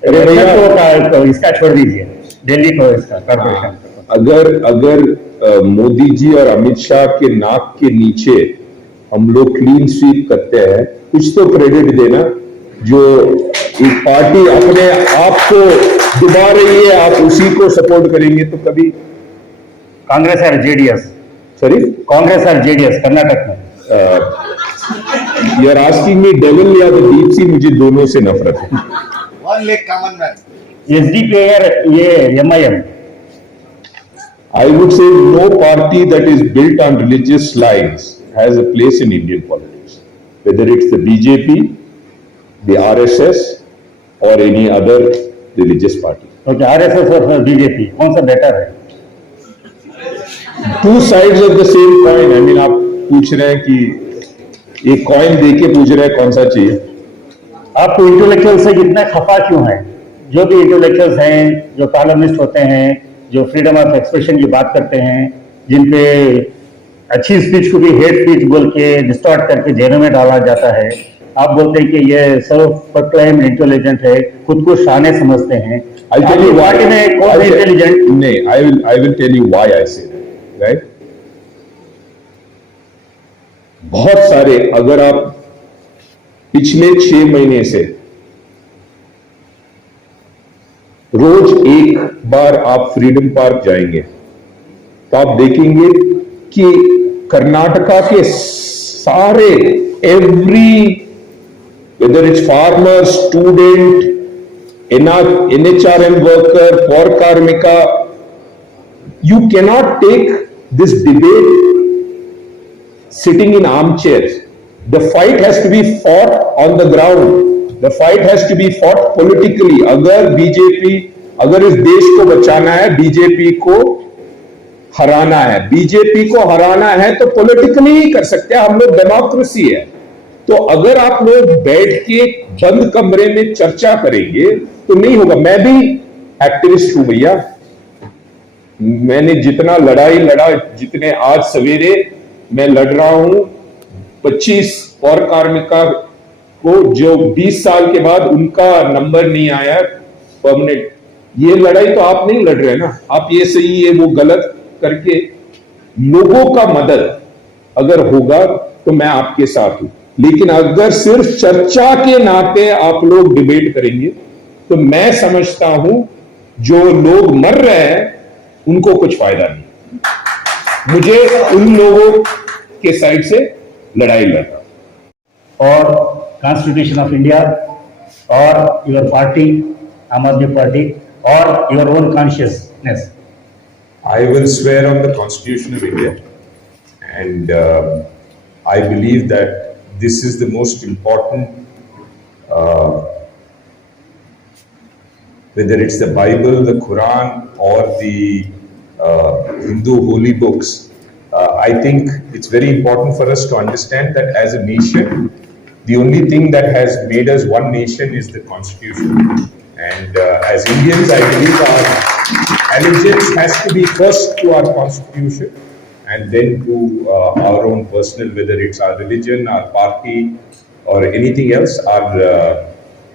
अरे भैया, तो इसका छोड़ दीजिए, दिल्ली को, इसका कॉर्पोरेशन। अगर मोदी जी और अमित शाह के नाक के नीचे हम लोग क्लीन स्वीप करते हैं, कुछ तो क्रेडिट देना। जो एक पार्टी अपने आप को डुबा रही है, आप उसी को सपोर्ट करेंगे तो कभी। कांग्रेस और जेडीएस? सॉरी, कांग्रेस और जेडीएस कर्नाटक में? You are asking me devil या द डीप सी? मुझे दोनों से नफरत है। One leg common man. SDP और ये MIM? I would say no party that is built on religious lines has a place in Indian politics, whether it's the BJP, the RSS, or any other religious party. Okay, RSS और BJP कौन सा better है? Two sides of the same coin. I mean, आप पूछ रहे हैं कि एक कॉइन देके पूछ रहे हैं कौन सा चाहिए? आपको इंटेलेक्चुअल से इतना खफा क्यों है? जो भी इंटेलेक्चुअल्स हैं, जो कॉलमिस्ट होते हैं, जो फ्रीडम ऑफ एक्सप्रेशन की बात करते हैं, जिन पे अच्छी स्पीच को भी हेट स्पीच बोल के डिस्टॉर्ट करके जेल में डाला जाता है, आप बोलते हैं कि ये सेल्फ प्रोक्लेम इंटेलिजेंट है, खुद को शाने समझते हैं। I'll tell you why. Party में कौन इंटेलिजेंट? नहीं, I will tell you why I say that. Right? बहुत सारे, अगर आप पिछले 6 महीने से रोज एक बार आप फ्रीडम पार्क जाएंगे तो आप देखेंगे कि कर्नाटका के सारे whether it's farmer, student, NHRM worker, for karmika, you cannot take this debate sitting in armchairs. The fight has to be fought on the ground. The fight has to be fought politically. अगर इस देश को बचाना है, BJP को हराना है, BJP को हराना है तो पॉलिटिकली ही कर सकते हैं। हम लोग डेमोक्रेसी है। तो अगर आप लोग बैठ के बंद कमरे में चर्चा करेंगे तो नहीं होगा। मैं भी एक्टिविस्ट हूं भैया, मैंने जितना लड़ाई लड़ा, जितने आज सवेरे मैं लड़ रहा हूं 25 और कार्मिका को जो 20 साल के बाद उनका नंबर नहीं आया परमानेंट, ये लड़ाई तो आप नहीं लड़ रहे ना, आप ये सही है वो गलत करके लोगों का मदद अगर होगा तो मैं आपके साथ हूं। लेकिन अगर सिर्फ चर्चा के नाते आप लोग डिबेट करेंगे तो मैं समझता हूं जो लोग मर रहे हैं उनको कुछ फायदा नहीं। मुझे उन लोगों के साइड से लड़ाई लड़ना। और कॉन्स्टिट्यूशन ऑफ इंडिया और योर पार्टी आम आदमी पार्टी और your own consciousness? I will swear on the Constitution of India, and I believe that this is the most important, whether it's the Bible, the Quran, or the Hindu holy books. I think it's very important for us to understand that as a nation, the only thing that has made us one nation is the Constitution. And as Indians, I believe our allegiance has to be first to our Constitution and then to our own personal, whether it's our religion, our party, or anything else, our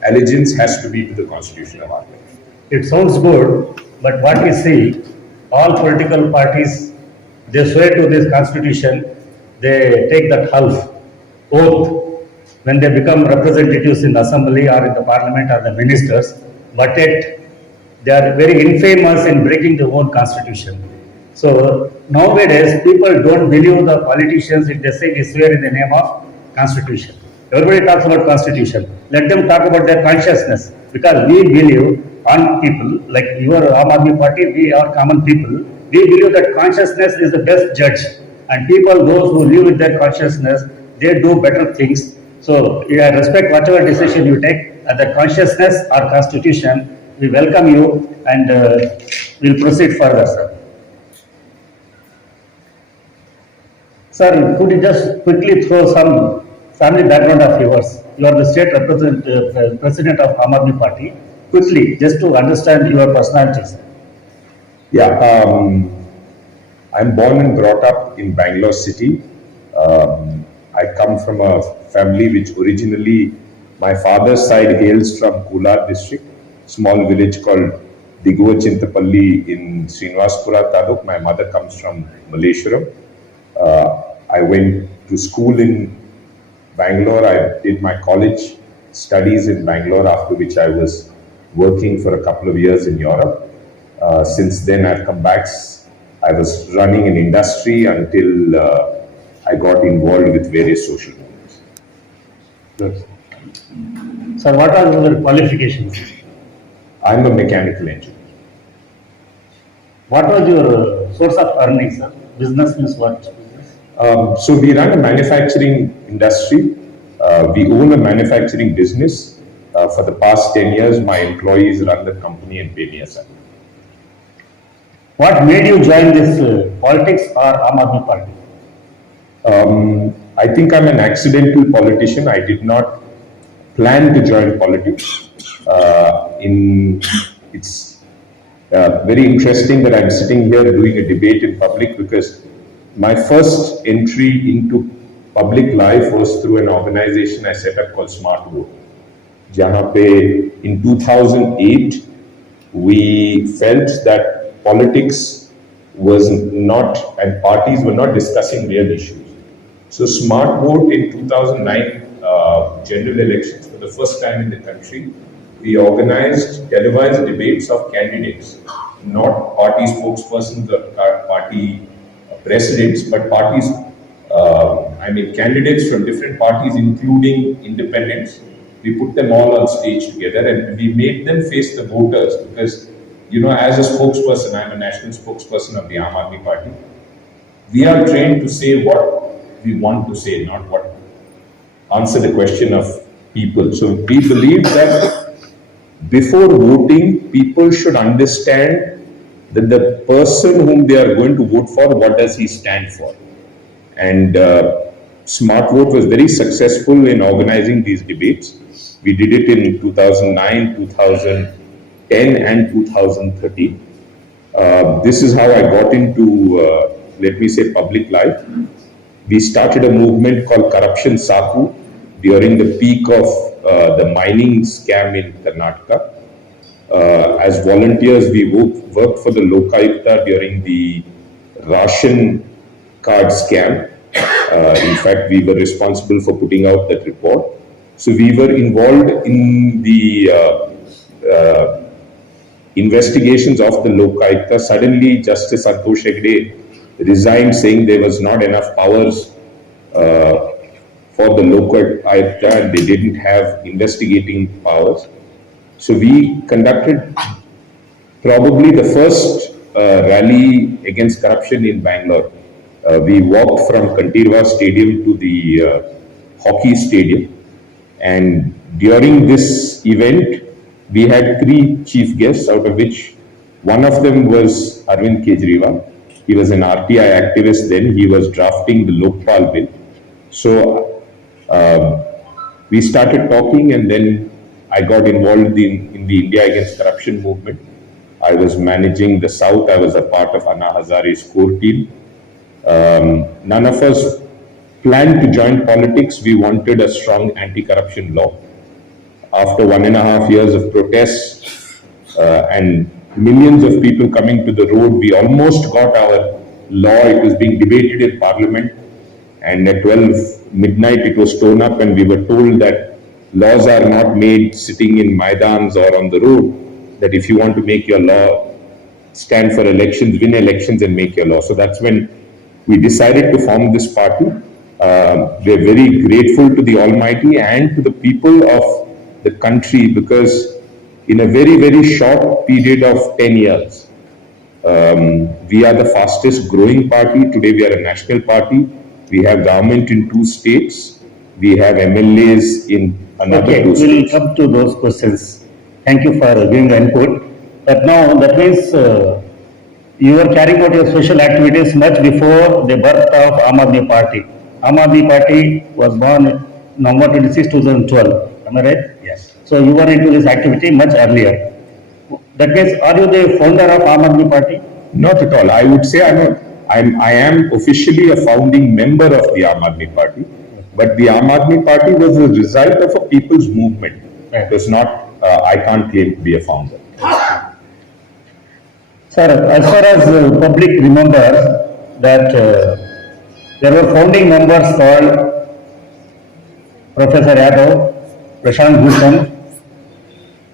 allegiance has to be to the Constitution of our country. It sounds good, but what we see, all political parties, they swear to this constitution, they take that oath when they become representatives in the assembly or in the parliament or the ministers, but yet they are very infamous in breaking their own constitution. So nowadays people don't believe the politicians if they say we swear in the name of constitution. Everybody talks about constitution. Let them talk about their consciousness, because we believe on people like your Aam Aadmi Party, we are common people. We believe that consciousness is the best judge, and people, those who live with their consciousness, they do better things. So I respect whatever decision you take at the consciousness or constitution. We welcome you and we'll proceed further, sir. Sir, could you just quickly throw some family background of yours? You are the state president of Aam Aadmi Party. Quickly, just to understand your personality, sir. Yeah, I'm born and brought up in Bangalore city. I come from a family which originally, my father's side hails from Kolar district, small village called Diguva Chintapalli in Srinivaspura Taluk. My mother comes from Malleshwaram. I went to school in Bangalore. I did my college studies in Bangalore, after which I was working for a couple of years in Europe. Since then I've come back. I was running an industry until I got involved with various social movements. Good. Sir, what are your qualifications? I'm a mechanical engineer. What was your source of earnings, sir? Business means what? So we run a manufacturing industry. We own a manufacturing business. For the past 10 years, my employees run the company and pay me a salary. What made you join this politics or Aam Aadmi Party? I think I'm an accidental politician. I did not plan to join politics. It's very interesting that I'm sitting here doing a debate in public because my first entry into public life was through an organization I set up called Smart Vote. जहाँ पे in 2008 we felt that politics was not and parties were not discussing real issues. So Smart Vote in 2009 general elections for the first time in the country, we organized televised debates of candidates, not party spokespersons or party presidents, but parties, candidates from different parties, including independents. We put them all on stage together and we made them face the voters because, you know, as a spokesperson, I'm a national spokesperson of the Aam Aadmi Party. We are trained to say what we want to say, not what answer the question of people. So we believe that before voting, people should understand that the person whom they are going to vote for, what does he stand for? And Smart Vote was very successful in organizing these debates. We did it in 2009, 2010 and 2013. This is how I got into, let me say, public life. We started a movement called Corruption Saku during the peak of the mining scam in Karnataka. As volunteers, we worked for the Lokayukta during the ration card scam. In fact, we were responsible for putting out that report. So we were involved in the investigations of the Lokayukta. Suddenly, Justice Santosh Hegde resigned, saying there was not enough powers for the Lokayukta and they didn't have investigating powers. So we conducted probably the first rally against corruption in Bangalore. We walked from Kantirwa Stadium to the hockey stadium. And during this event, we had 3 chief guests, out of which one of them was Arvind Kejriwal. He was an RTI activist then. He was drafting the Lokpal bill. So we started talking and then I got involved in the India Against Corruption movement. I was managing the South. I was a part of Anna Hazare's core team. None of us planned to join politics. We wanted a strong anti-corruption law. After 1.5 years of protests and millions of people coming to the road, we almost got our law. It was being debated in Parliament. And at 12 midnight, it was torn up and we were told that laws are not made sitting in Maidans or on the road, that if you want to make your law, stand for elections, win elections and make your law. So that's when we decided to form this party. We're very grateful to the Almighty and to the people of the country because in a very, very short period of 10 years, we are the fastest growing party. Today we are a national party. We have government in 2 states. We have MLAs in another 2 We'll states. come to those questions. Thank you for giving the input. But now that means you were carrying out your social activities much before the birth of Aam Aadmi Party. Aam Aadmi Party was born November 26, 2012. Am I right? Yes. So you were into this activity much earlier. That means, are you the founder of Aam Aadmi Party? Not at all. I would say I am officially a founding member of the Aam Aadmi Party, but the Aam Aadmi Party was a result of a people's movement. Right. It was not, I can't claim to be a founder. Sir, as far as public remembers that there were founding members called Professor Yadav, Prashant Bhushan,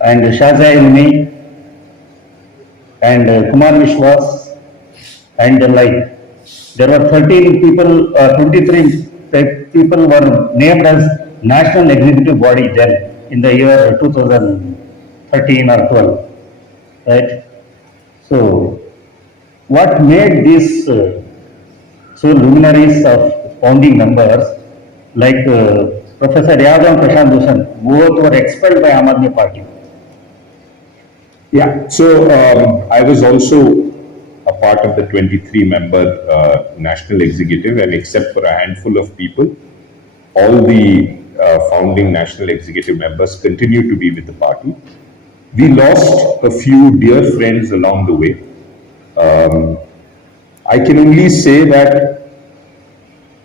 and Shahzai Ilmi, and Kumar Vishwas, and the like. There were 13 people, 23 people were named as National Executive Body then in the year 2013 or 12, right? So, what made these so luminaries of founding members like Professor Yadav and Prashant Bhushan, both were expelled by Aam Aadmi Party? Yeah, so I was also a part of the 23-member national executive, and except for a handful of people, all the founding national executive members continue to be with the party. We lost a few dear friends along the way. I can only say that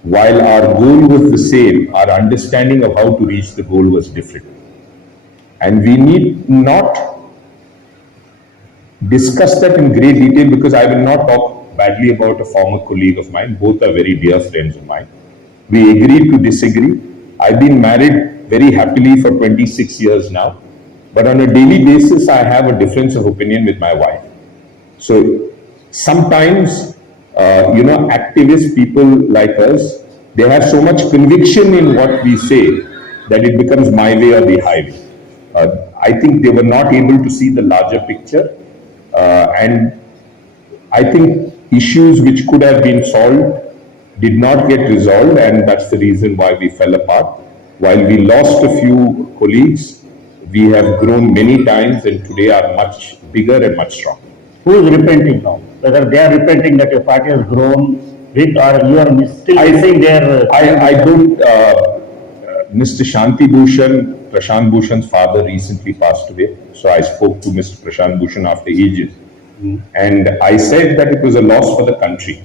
while our goal was the same, our understanding of how to reach the goal was different. And we need not discuss that in great detail because I will not talk badly about a former colleague of mine. Both are very dear friends of mine. We agreed to disagree. I've been married very happily for 26 years now. But on a daily basis, I have a difference of opinion with my wife. So sometimes, activist people like us, they have so much conviction in what we say that it becomes my way or the highway. I think they were not able to see the larger picture. And I think issues which could have been solved did not get resolved, and that's the reason why we fell apart. While we lost a few colleagues, we have grown many times and today are much bigger and much stronger. Who is repenting now? Whether they are repenting that your party has grown big or you are still missing their... I don't, Mr. Shanti Bhushan, Prashant Bhushan's father recently passed away. So I spoke to Mr. Prashant Bhushan after ages. And I said that it was a loss for the country.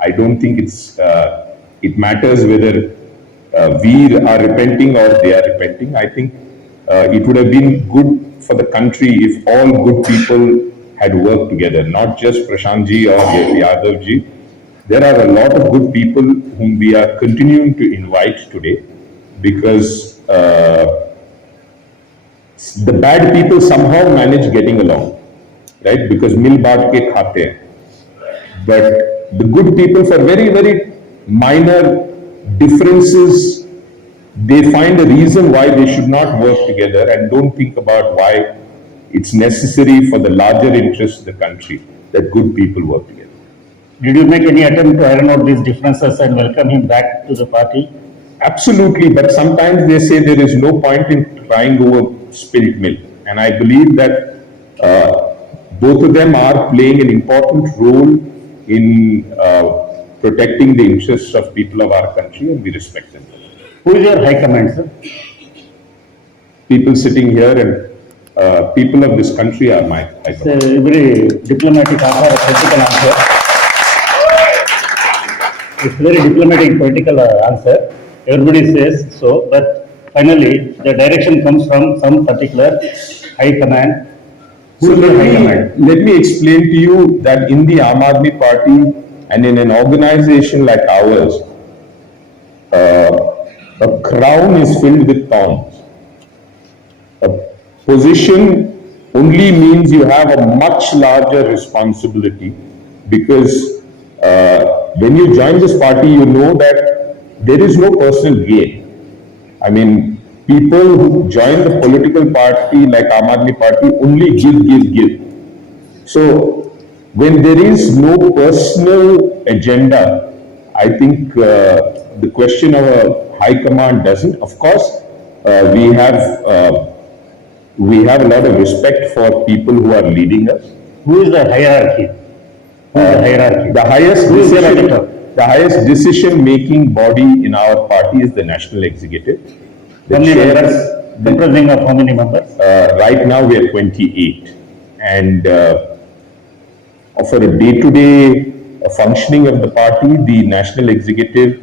I don't think it matters whether we are repenting or they are repenting. I think it would have been good for the country if all good people had worked together, not just Prashant ji or Yadav ji. There are a lot of good people whom we are continuing to invite today because the bad people somehow manage getting along, right? Because mil baat ke khate hain. But the good people, for very, very minor differences, they find a reason why they should not work together and don't think about why it's necessary for the larger interests of the country that good people work together. Did you make any attempt to iron out these differences and welcome him back to the party? Absolutely, but sometimes they say there is no point in trying over spilt milk. And I believe that both of them are playing an important role in protecting the interests of people of our country, and we respect them. Who is your high command, sir? People sitting here and people of this country are my high command. It's a very diplomatic answer, a political answer. It's very diplomatic, political answer. Everybody says so, but finally the direction comes from some particular high command. So let me explain to you that in the Aam Aadmi Party and in an organization like ours, a crown is filled with thorns. A position only means you have a much larger responsibility because when you join this party, you know that there is no personal gain. I mean, people who join the political party like Aam Aadmi Party only give. So when there is no personal agenda, I think the question of a high command doesn't. Of course, we have a lot of respect for people who are leading us. Who is the hierarchy? The highest decision-making body in our party is the national executive. How many members? Comprising of how many members? Right now we are 28, and for a day-to-day functioning of the party, the national executive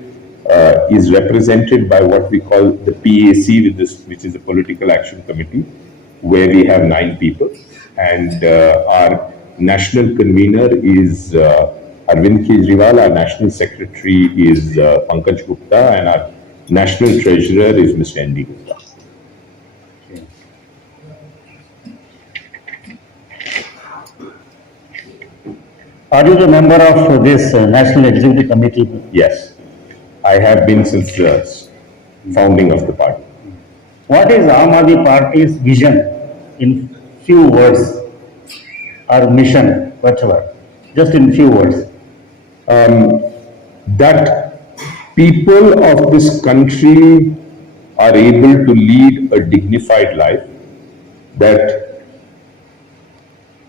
is represented by what we call the PAC, which is the Political Action Committee, where we have 9 people, and our national convener is Arvind Kejriwal, our national secretary is Pankaj Gupta, and our national treasurer is Mr. N.D. Gupta. Are you the member of this National Executive Committee? Yes, I have been since the founding of the party. What is Aam Aadmi Party's vision in few words or mission, whatever? just in few words. That people of this country are able to lead a dignified life, that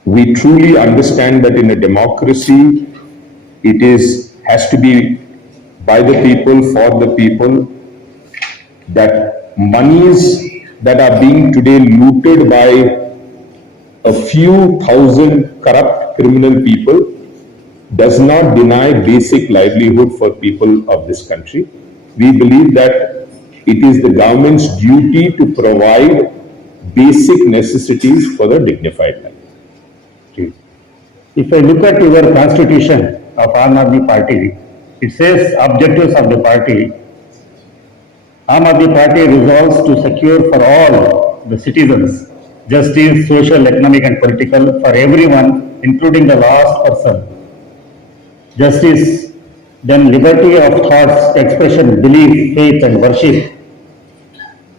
we truly understand that in a democracy, has to be by the people, for the people, that monies that are being today looted by a few thousand corrupt criminal people does not deny basic livelihood for people of this country. We believe that it is the government's duty to provide basic necessities for the dignified life. If I look at your constitution of Aam Aadmi Party, it says objectives of the party. Aam Aadmi Party resolves to secure for all the citizens justice, social, economic and political for everyone, including the last person. Justice, then liberty of thoughts, expression, belief, faith and worship.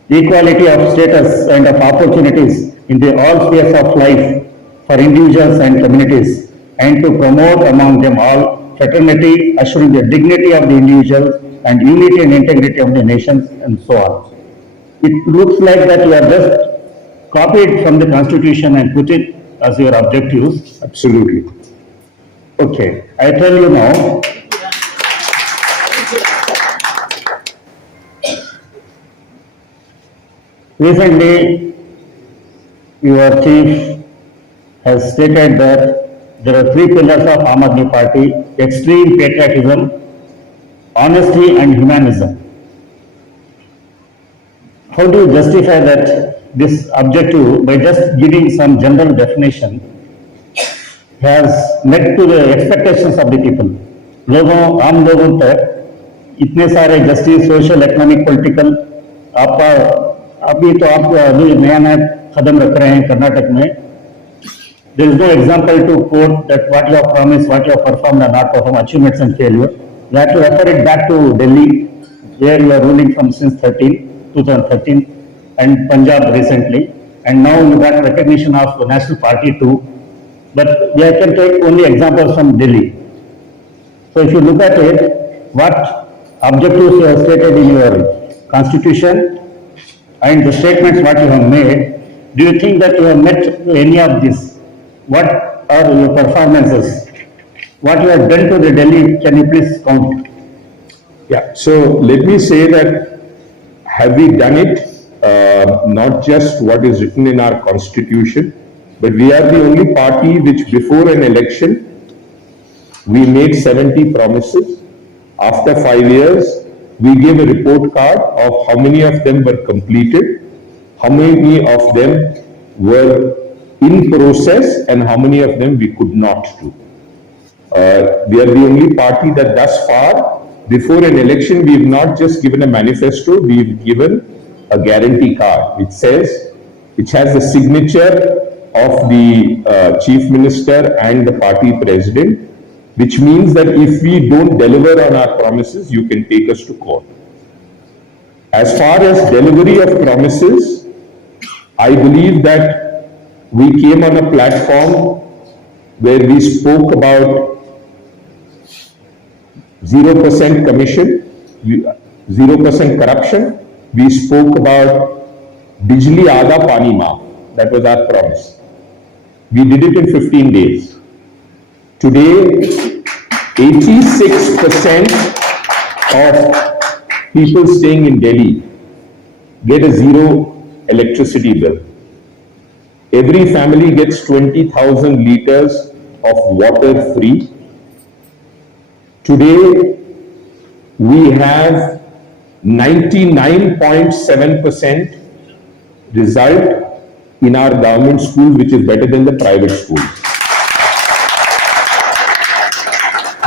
Equality of status and of opportunities in the all spheres of life for individuals and communities, and to promote among them all fraternity, assuring the dignity of the individual and unity and integrity of the nations, and so on. It looks like that you have just copied from the constitution and put it as your objectives. Absolutely. Okay, I tell you now. Recently, your chief has stated that there are three pillars of Aam Aadmi Party: extreme patriotism, honesty and humanism. How do you justify that this objective by just giving some general definition has met to the expectations of the people? लोगों आम लोगों तक इतने सारे justice, social, economic, political, आपका अभी तो आप अभी नया नया कदम रख रहे हैं कर्नाटक में. There is no example to quote that what you have promised, what you have performed or not performed, achievements and failure. You have to refer it back to Delhi, where you are ruling from since 2013, and Punjab recently, and now you got recognition of the National Party too. But we can take only examples from Delhi. So if you look at it, what objectives you have stated in your constitution and the statements what you have made, do you think that you have met any of this? What are your performances? What you have done to the Delhi, can you please count? Yeah, so let me say that have we done it? Not just what is written in our constitution, but we are the only party which before an election, we made 70 promises. After 5 years, we gave a report card of how many of them were completed, how many of them were in process, and how many of them we could not do. We are the only party that thus far, before an election, we have not just given a manifesto, we have given a guarantee card, which has the signature of the Chief Minister and the party president, which means that if we don't deliver on our promises, you can take us to court. As far as delivery of promises, I believe that we came on a platform where we spoke about 0% commission, 0% corruption. We spoke about Bijli Aadha Pani Maaf. That was our promise. We did it in 15 days. Today, 86% of people staying in Delhi get a zero electricity bill. Every family gets 20,000 liters of water free. Today, we have 99.7% result in our government schools, which is better than the private schools.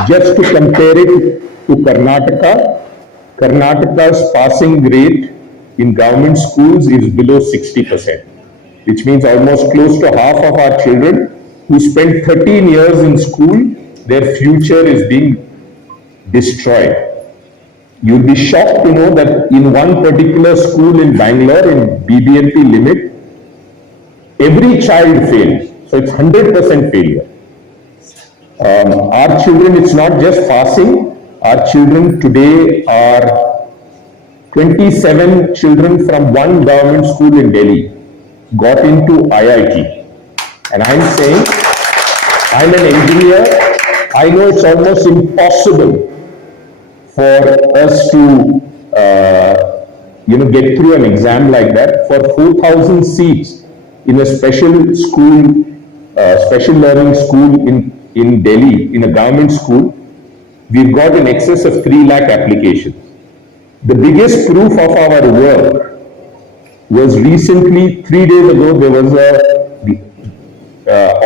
Just to compare it to Karnataka, Karnataka's passing rate in government schools is below 60%, which means almost close to half of our children who spend 13 years in school, their future is being destroyed. You'll be shocked to know that in one particular school in Bangalore, in BBMP limit, every child fails. So it's 100% failure. Our children, it's not just passing. Our children today are 27 children from one government school in Delhi got into IIT. And I'm saying, I'm an engineer. I know it's almost impossible for us to, get through an exam like that. For 4,000 seats in a special school, special learning school in Delhi, in a government school, we've got in excess of 3 lakh applications. The biggest proof of our work was recently, 3 days ago, there was a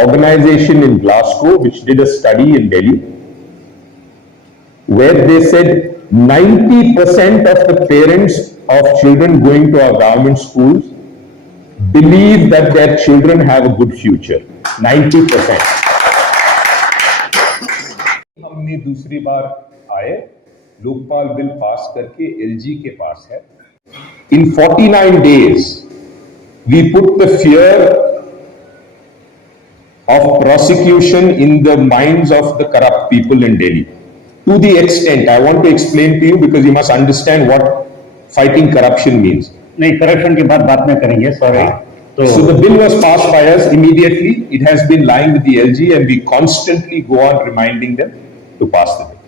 organization in Glasgow which did a study in Delhi where they said 90% of the parents of children going to our government schools believe that their children have a good future. 90%. हमने दूसरी बार आए, Lokpal bill pass करके LG के पास है. In 49 days, we put the fear of prosecution in the minds of the corrupt people in Delhi. To the extent, I want to explain to you because you must understand what fighting corruption means. नहीं, corruption की बात में करेंगे, sorry. So the bill was passed by us immediately. It has been lying with the LG and we constantly go on reminding them to pass the bill.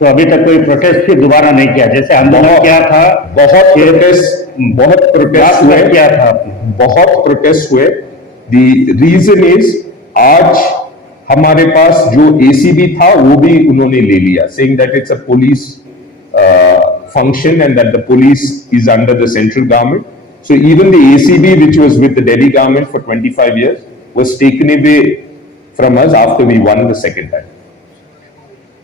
तो अभी तक कोई protest फिर दोबारा नहीं किया, जैसे आंदोलन किया था. बहुत प्रोटेस्ट हुए, किया था आपने. बहुत प्रोटेस्ट हुए. The reason is आज हमारे पास जो ACB था वो भी उन्होंने ले लिया, saying that it's a police function and that the police is under the central government. So even the ACB, which was with the Delhi government for 25 years, was taken away from us after we won the second time.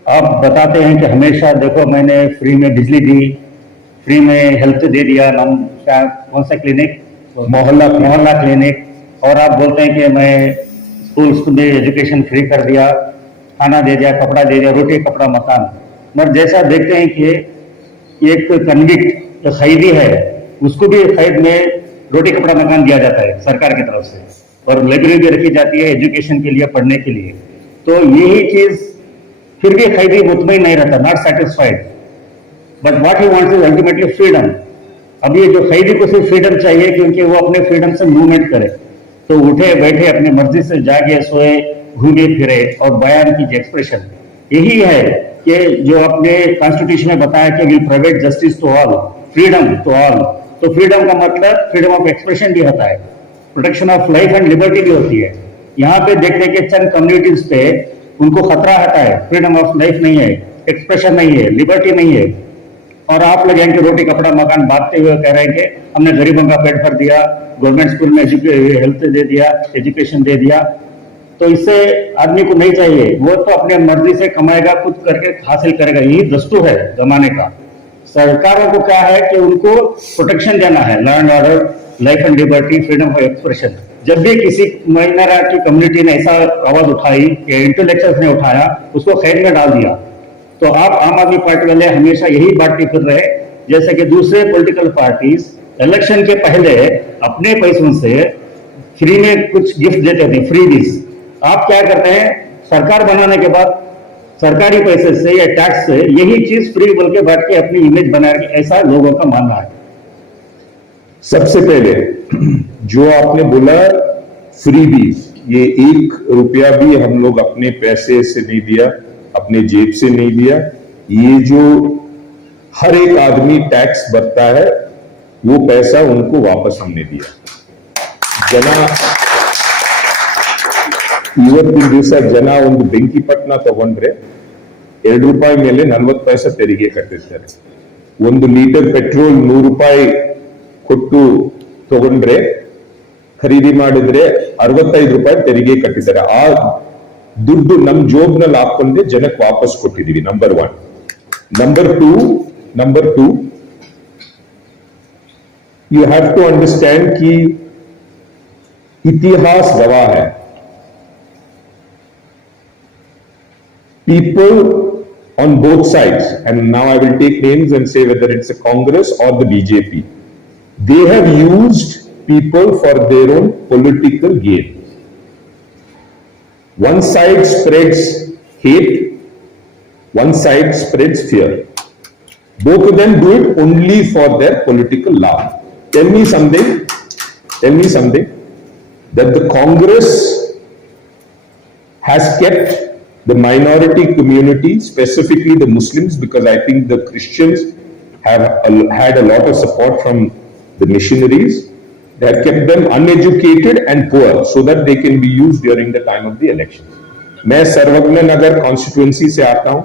आप बताते हैं कि हमेशा देखो मैंने free में बिजली दी, free में हेल्थ दे दिया, नाम क्या कौन सा क्लिनिक, मोहल्ला क्लिनिक, और आप बोलते हैं कि मैं स्कूल में एजुकेशन फ्री कर दिया, खाना दे दिया, कपड़ा दे दिया, रोटी कपड़ा मकान. मगर जैसा देखते हैं कि एक कन्विक्ट जो खैदी है उसको भी कैद में रोटी कपड़ा मकान दिया जाता है सरकार की तरफ से, और लाइब्रेरी भी रखी जाती है एजुकेशन के लिए, पढ़ने के लिए. तो यही चीज फिर भी कैदी मुतमईन नहीं रहता, not satisfied. But what he wants is ultimately freedom. अब ये जो कैदी को सिर्फ फ्रीडम चाहिए क्योंकि वो अपने फ्रीडम से मूवमेंट करे, तो उठे बैठे अपनी मर्जी से जागे सोए घूमे फिरे और बयान कीजिए, एक्सप्रेशन. यही है कि जो अपने कॉन्स्टिट्यूशन में बताया कि will provide justice to all, freedom to all. तो फ्रीडम का मतलब फ्रीडम ऑफ एक्सप्रेशन भी होता है, protection of life and liberty भी होती है. यहाँ पे देखने के चंद कम्युनिटीज पे उनको खतरा आता है, फ्रीडम ऑफ लाइफ नहीं है, एक्सप्रेशन नहीं है, लिबर्टी नहीं है. और आप लोग यहाँ रोटी कपड़ा मकान बांटते हुए कह रहे हैं कि हमने गरीबों का पेट भर दिया, गवर्नमेंट स्कूल में हेल्थ दे दिया, एजुकेशन दे दिया. तो इससे आदमी को नहीं चाहिए, वो तो अपने मर्जी से कमाएगा, खुद करके हासिल करेगा. यही दस्तूर है जमाने का. सरकारों को क्या है कि उनको प्रोटेक्शन देना है, law and order, life and liberty, freedom of expression. जब भी किसी माइनॉरिटी कम्युनिटी ने ऐसा आवाज उठाई कि इंटेलेक्चुअल्स ने उठाया, उसको कैद में डाल दिया. तो आप आम आदमी पार्टी वाले हमेशा यही बांटते फिर रहे, जैसे कि दूसरे पॉलिटिकल पार्टीज इलेक्शन के पहले अपने पैसों से फ्री में कुछ गिफ्ट देते थे, फ्रीबीज. आप क्या करते हैं, सरकार बनाने के बाद सरकारी पैसे से या टैक्स से यही चीज फ्री बोल के बांट के अपनी इमेज बना के, ऐसा लोगों का मानना है. सबसे पहले जो आपने बोला फ्रीबीज, ये 1 रुपया भी हम लोग अपने पैसे से नहीं दिया, अपने जेब से नहीं दिया. ये जो हर एक आदमी टैक्स भरता है वो पैसा उनको वापस हमने दिया. ಇವತ್ತಿನ ದಿವಸ ಜನ ಒಂದು ಬೆಂಕಿ ಪಟ್ಟಣ ತಗೊಂಡ್ರೆ ₹2 ಮೇಲೆ 40 ಪೈಸೆ ತೆರಿಗೆ ಕಟ್ಟಿರ್ತಾರೆ. 1 ಲೀಟರ್ ಪೆಟ್ರೋಲ್ 100 ರೂಪಾಯಿ ಕೊಟ್ಟು ತಗೊಂಡ್ರೆ ಖರೀದಿ ಮಾಡಿದ್ರೆ 65 ರೂಪಾಯಿ ತೆರಿಗೆ ಕಟ್ಟಿದ್ದಾರೆ. ಆ ದುಡ್ಡು ನಮ್ ಜೋಬ್ನಲ್ಲಿ ಹಾಕೊಂಡೆ ಜನಕ್ಕೆ ವಾಪಸ್ ಕೊಟ್ಟಿದೀವಿ. Number 1. Number 2, you have to understand कि इतिहास गवाह है. People on both sides, and now I will take names and say whether it's a Congress or the BJP, they have used people for their own political gain. One side spreads hate, one side spreads fear. Both of them do it only for their political law. Tell me something, that the Congress has kept the minority community, specifically the Muslims, because I think the Christians have had a lot of support from the missionaries. They have kept them uneducated and poor so that they can be used during the time of the elections. मैं सर्वज्ञ नगर constituency से आता हूं.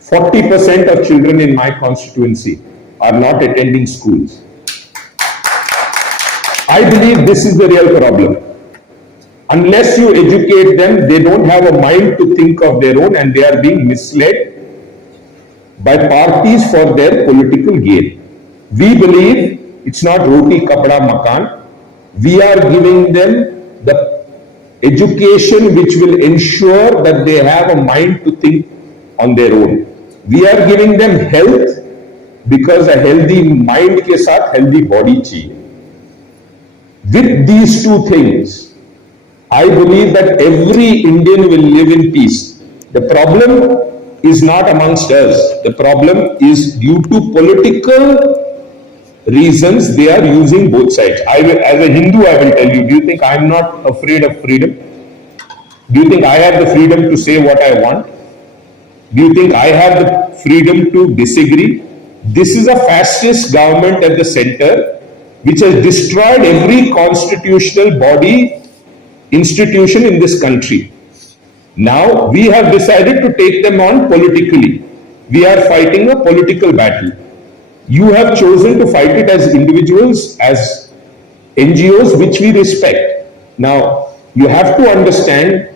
40% of children in my constituency are not attending schools. I believe this is the real problem. Unless you educate them, they don't have a mind to think of their own and they are being misled by parties for their political gain. We believe it's not roti, kapda, makan. We are giving them the education which will ensure that they have a mind to think on their own. We are giving them health because a healthy mind के साथ healthy body चाहिए. With these two things, I believe that every Indian will live in peace. The problem is not amongst us. The problem is due to political reasons. They are using both sides. As a Hindu, I will tell you, do you think I am not afraid of freedom? Do you think I have the freedom to say what I want? Do you think I have the freedom to disagree? This is a fascist government at the center which has destroyed every constitutional body institution in this country. Now we have decided to take them on politically. We are fighting a political battle. You have chosen to fight it as individuals, as NGOs, which we respect. Now you have to understand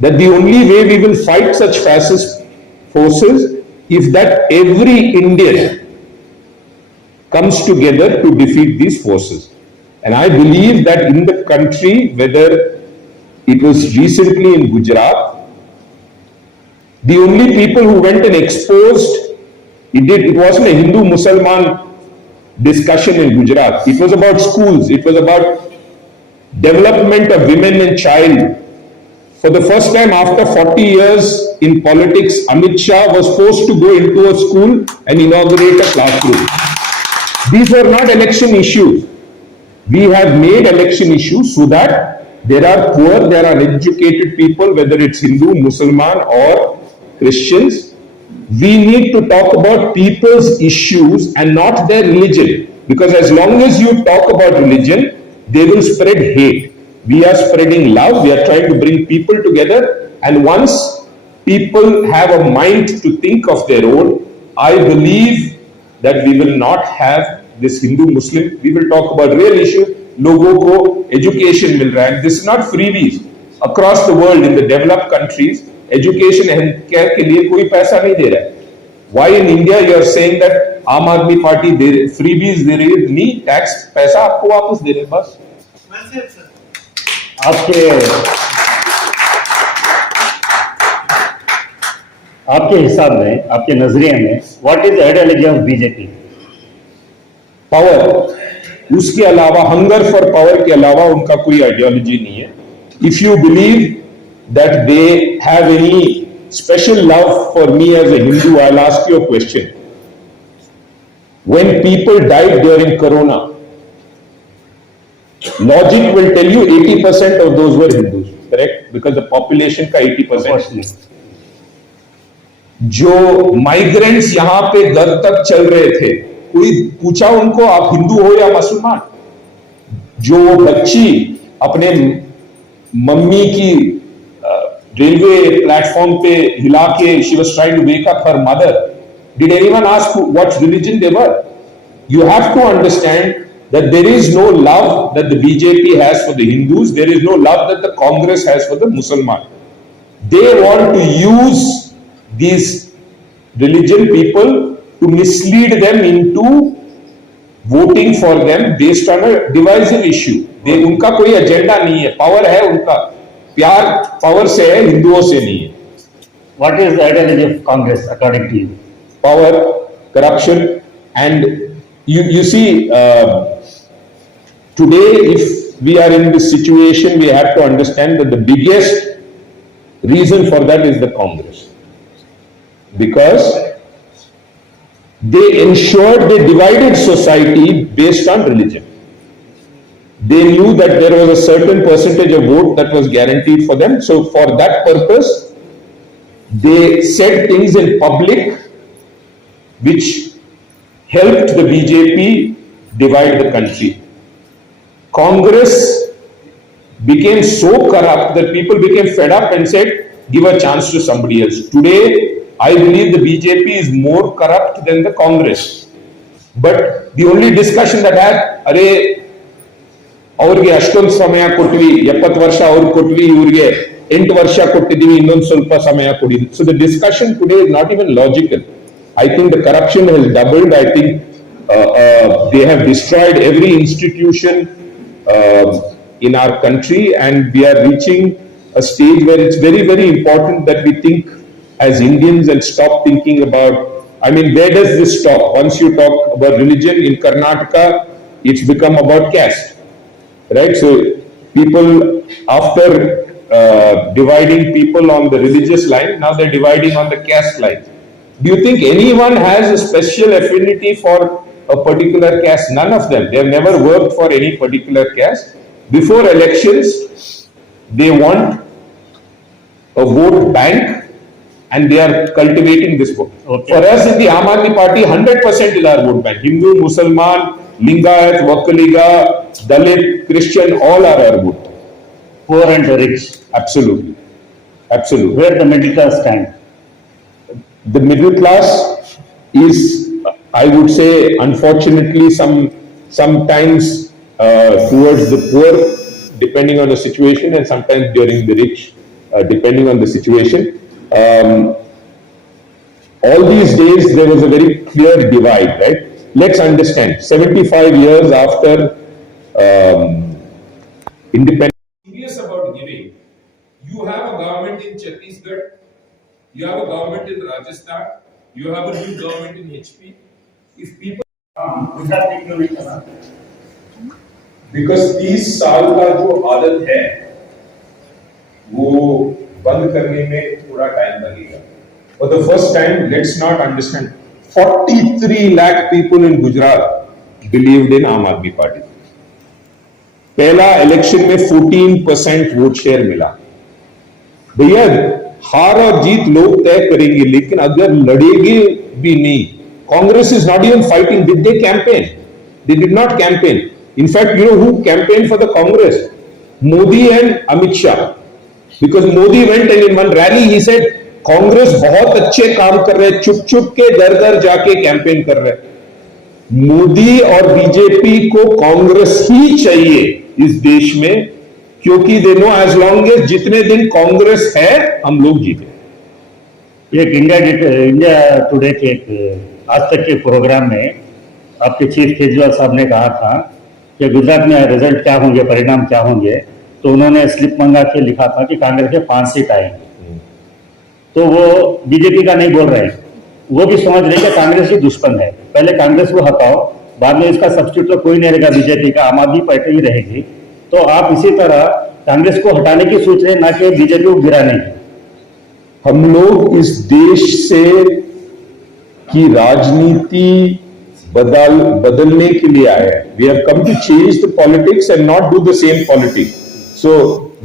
that the only way we will fight such fascist forces is that every Indian comes together to defeat these forces. And I believe that in the country, whether it was recently in Gujarat, the only people who went and exposed, it wasn't a Hindu-Musliman discussion in Gujarat. It was about schools. It was about development of women and child. For the first time after 40 years in politics, Amit Shah was forced to go into a school and inaugurate a classroom. These were not election issues. We have made election issues so that there are poor, there are uneducated people, whether it's Hindu, Musliman or Christians. We need to talk about people's issues and not their religion. Because as long as you talk about religion, they will spread hate. We are spreading love. We are trying to bring people together. And once people have a mind to think of their own, I believe that we will not have this Hindu-Muslim. We will talk about real issues. Logo ko education will rank. This is not freebies. Across the world, in the developed countries, education and healthcare ke liye koi paisa nahi de raha hai. Why in India you are saying that Aam Aadmi Party freebies de rahi hai? Nahi, tax paisa aapko वापस दे रहे बस. Well said, sir. आपके हिसाब में, आपके नजरिए में, what is ideology of BJP? Power, उसके अलावा हंगर फॉर पावर के अलावा उनका कोई आइडियोलॉजी नहीं है. If you believe that they have any special love for me as a Hindu, I will ask you a question. When people died during corona, logic will tell you 80% of those were Hindus, correct? Because the population का 80%. जो migrants यहां पे दर तक चल रहे थे, कोई पूछा उनको आप हिंदू हो या मुसलमान? जो वो बच्ची अपने मम्मी की रेलवे प्लेटफॉर्म पे हिला के she was trying to wake up her mother, did anyone ask what religion they were? You have to understand that there is no love that the BJP has for the Hindus, there is no love that the Congress has for the Musliman. They want to use these religion people to mislead them into voting for them based on a divisive issue. उनका कोई agenda नहीं है, power है उनका, प्यार power से है, हिंदुओं से नहीं है. What is the ideology of Congress according to you? Power, corruption, and you see, today if we are in this situation, we have to understand that the biggest Reason for that is the Congress, because they ensured they divided society based on religion. They knew that there was a certain percentage of vote that was guaranteed for them. So for that purpose, they said things in public which helped the BJP divide the country. Congress became so corrupt that people became fed up and said, give a chance to somebody else. Today, I believe the BJP is more corrupt than the Congress. But the only discussion that had, ಅವ್ರಿಗೆ ಅಷ್ಟೊಂದು ಸಮಯ ಕೊಟ್ವಿ, 70 ವರ್ಷ ಅವ್ರು ಕೊಟ್ವಿ, ಇವ್ರಿಗೆ 8 ವರ್ಷ ಕೊಟ್ಟಿದ್ದೀವಿ, ಇನ್ನೊಂದು ಸ್ವಲ್ಪ ಸಮಯ ಕೊಡಿ. So the discussion today is not even logical. I think the corruption has doubled. I think they have destroyed every institution in our country, and we are reaching a stage where it's very, very important that we think as Indians and stop thinking about, I mean, where does this stop? Once you talk about religion in Karnataka, it's become about caste. Right? So people, after dividing people on the religious line, now they're dividing on the caste line. Do you think anyone has a special affinity for a particular caste? None of them. They have never worked for any particular caste. Before elections, they want a vote bank, and they are cultivating this vote. Okay. For us in the Aam Aadmi Party, 100% is our vote bank. Hindu, Musalman, Lingayat, Vakaliga, Dalit, Christian, all are our vote. Poor and rich. Absolutely. Absolutely. Where the middle class stand? The middle class is, I would say, unfortunately, sometimes towards the poor, depending on the situation, and sometimes during the rich, depending on the situation. All these days, there was a very clear divide, right? Let's understand, 75 years after independence. Serious about giving. You have a government in Chhattisgarh, you have a government in Rajasthan, you have a new government in HP. If people, because 30 साल का जो आदत है, वो बंद करने में थोड़ा टाइम लगेगा. For the first time, let's not understand. 43 lakh people in Gujarat believed in Aam Aadmi Party. पहला इलेक्शन में 14% वोट शेयर मिला. भैया हार और जीत लोग तय करेंगे, लेकिन अगर लड़ेंगे भी नहीं. Congress is not even fighting. Did they campaign? They did not campaign. In fact, you know who campaigned for the Congress? Modi and Amit Shah. Because Modi went and in one rally he said, Congress बहुत अच्छे काम कर रहे हैं, चुप चुप के दर दर जाके कैंपेन कर रहे हैं. मोदी और बीजेपी को कांग्रेस ही चाहिए इस देश में, क्योंकि they know as long as जितने दिन कांग्रेस है हम लोग जीते. एक इंडिया टुडे के एक आज तक के प्रोग्राम में आपके चीफ केजरीवाल साहब ने कहा था कि गुजरात में रिजल्ट क्या होंगे, परिणाम क्या होंगे, तो उन्होंने स्लिप मंगा के लिखा था कि कांग्रेस के 5 सीट आएंगे. तो वो बीजेपी का नहीं बोल रहे हैं, वो भी समझ रहे हैं कि कांग्रेस ही दुश्मन है. पहले कांग्रेस को हटाओ, बाद में इसका सब्स्टिट्यूट तो कोई नहीं रहेगा बीजेपी का, आम आदमी पार्टी ही रहेगी. तो आप इसी तरह कांग्रेस को हटाने की सोच रहे हैं, ना कि बीजेपी को गिराने की. हम लोग इस देश से की राजनीति बदलने के लिए आए हैं. We have come to change the politics and not do the same politics. So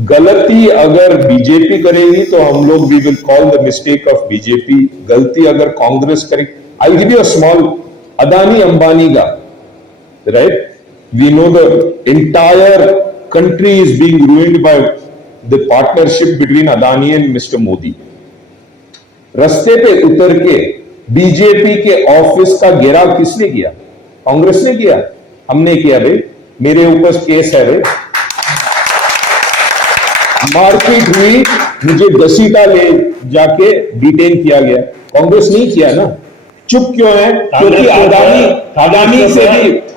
गलती अगर बीजेपी करेगी तो हम लोग we will call the mistake of BJP. गलती अगर कांग्रेस करेगी, I give you a small Adani Ambani का, right? We know the entire country is being ruined by the partnership between Adani and Mr. Modi. रास्ते पे उतर के बीजेपी के ऑफिस का घेराव किसने किया? कांग्रेस ने किया, हमने किया. भाई मेरे ऊपर केस है. भाई मारपीट हुई, मुझे घसीटा ले जाके डिटेन किया गया. कांग्रेस नहीं किया ना. चुप क्यों है? क्योंकि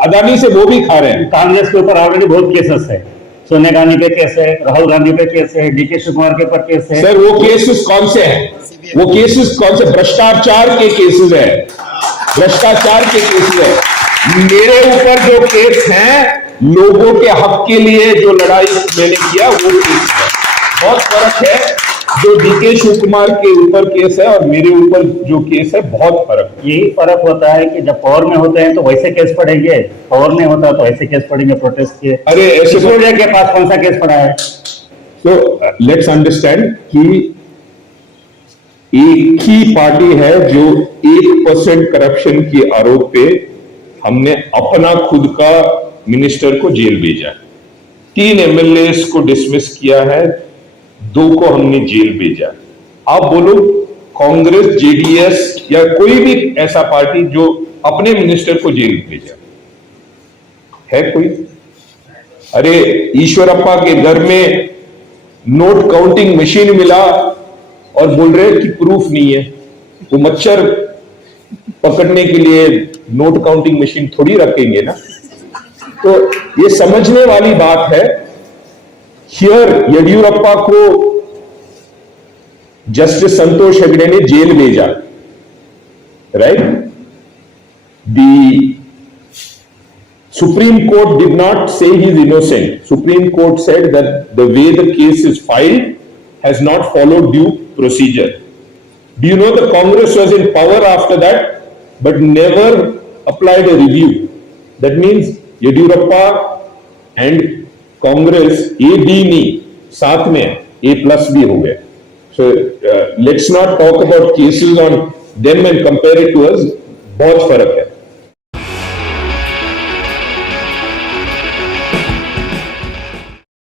अदानी से वो भी खा रहे हैं. कांग्रेस के ऊपर ऑलरेडी बहुत केसेस है. सोनिया गांधी पे केस है, राहुल गांधी पे केस है, डीके शिवकुमार के ऊपर केस है. सर वो केसेस कौन से हैं? वो केसेस कौन से? भ्रष्टाचार के केसेस है. भ्रष्टाचार के केसेस है. मेरे ऊपर जो केस हैं, लोगों के हक के लिए जो लड़ाई मैंने किया वो केस है. बहुत फर्क है. जो डीके शिव कुमार के ऊपर केस है और मेरे ऊपर जो केस है, बहुत फर्क है। यही फर्क होता है कि जब पावर में होते हैं तो वैसे केस पड़ेंगे, पावर नहीं होता तो ऐसे केस पड़ेंगे प्रोटेस्ट के। अरे ऐसे सिसोदिया के पास कौन सा केस पड़ा है? तो लेट्स अंडरस्टैंड कि एक ही पार्टी है जो 1% करप्शन के आरोप पे हमने अपना खुद का मिनिस्टर को जेल भेजा है, 3 एमएलए को डिसमिस किया है, 2 को हमने जेल भेजा। आप बोलो कांग्रेस, जेडीएस या कोई भी ऐसा पार्टी जो अपने मिनिस्टर को जेल भेजा है कोई? अरे ईश्वरप्पा के घर में नोट काउंटिंग मशीन मिला और बोल रहे कि प्रूफ नहीं है। वो मच्छर पकड़ने के लिए नोट काउंटिंग मशीन थोड़ी रखेंगे ना। तो ये समझने वाली बात है। हियर येडियुरप्पा को जस्टिस संतोष हेगड़े ने जेल भेजा, right? The Supreme Court did not say he is innocent. Supreme Court said that the way the case is filed has not followed due procedure. Do you know the Congress was in power after that, but never applied a review? That means Yediyurappa and Congress A B नहीं, साथ में A+ भी हो गया. So let's not talk about cases on them and compare it to us. बहुत फर्क है.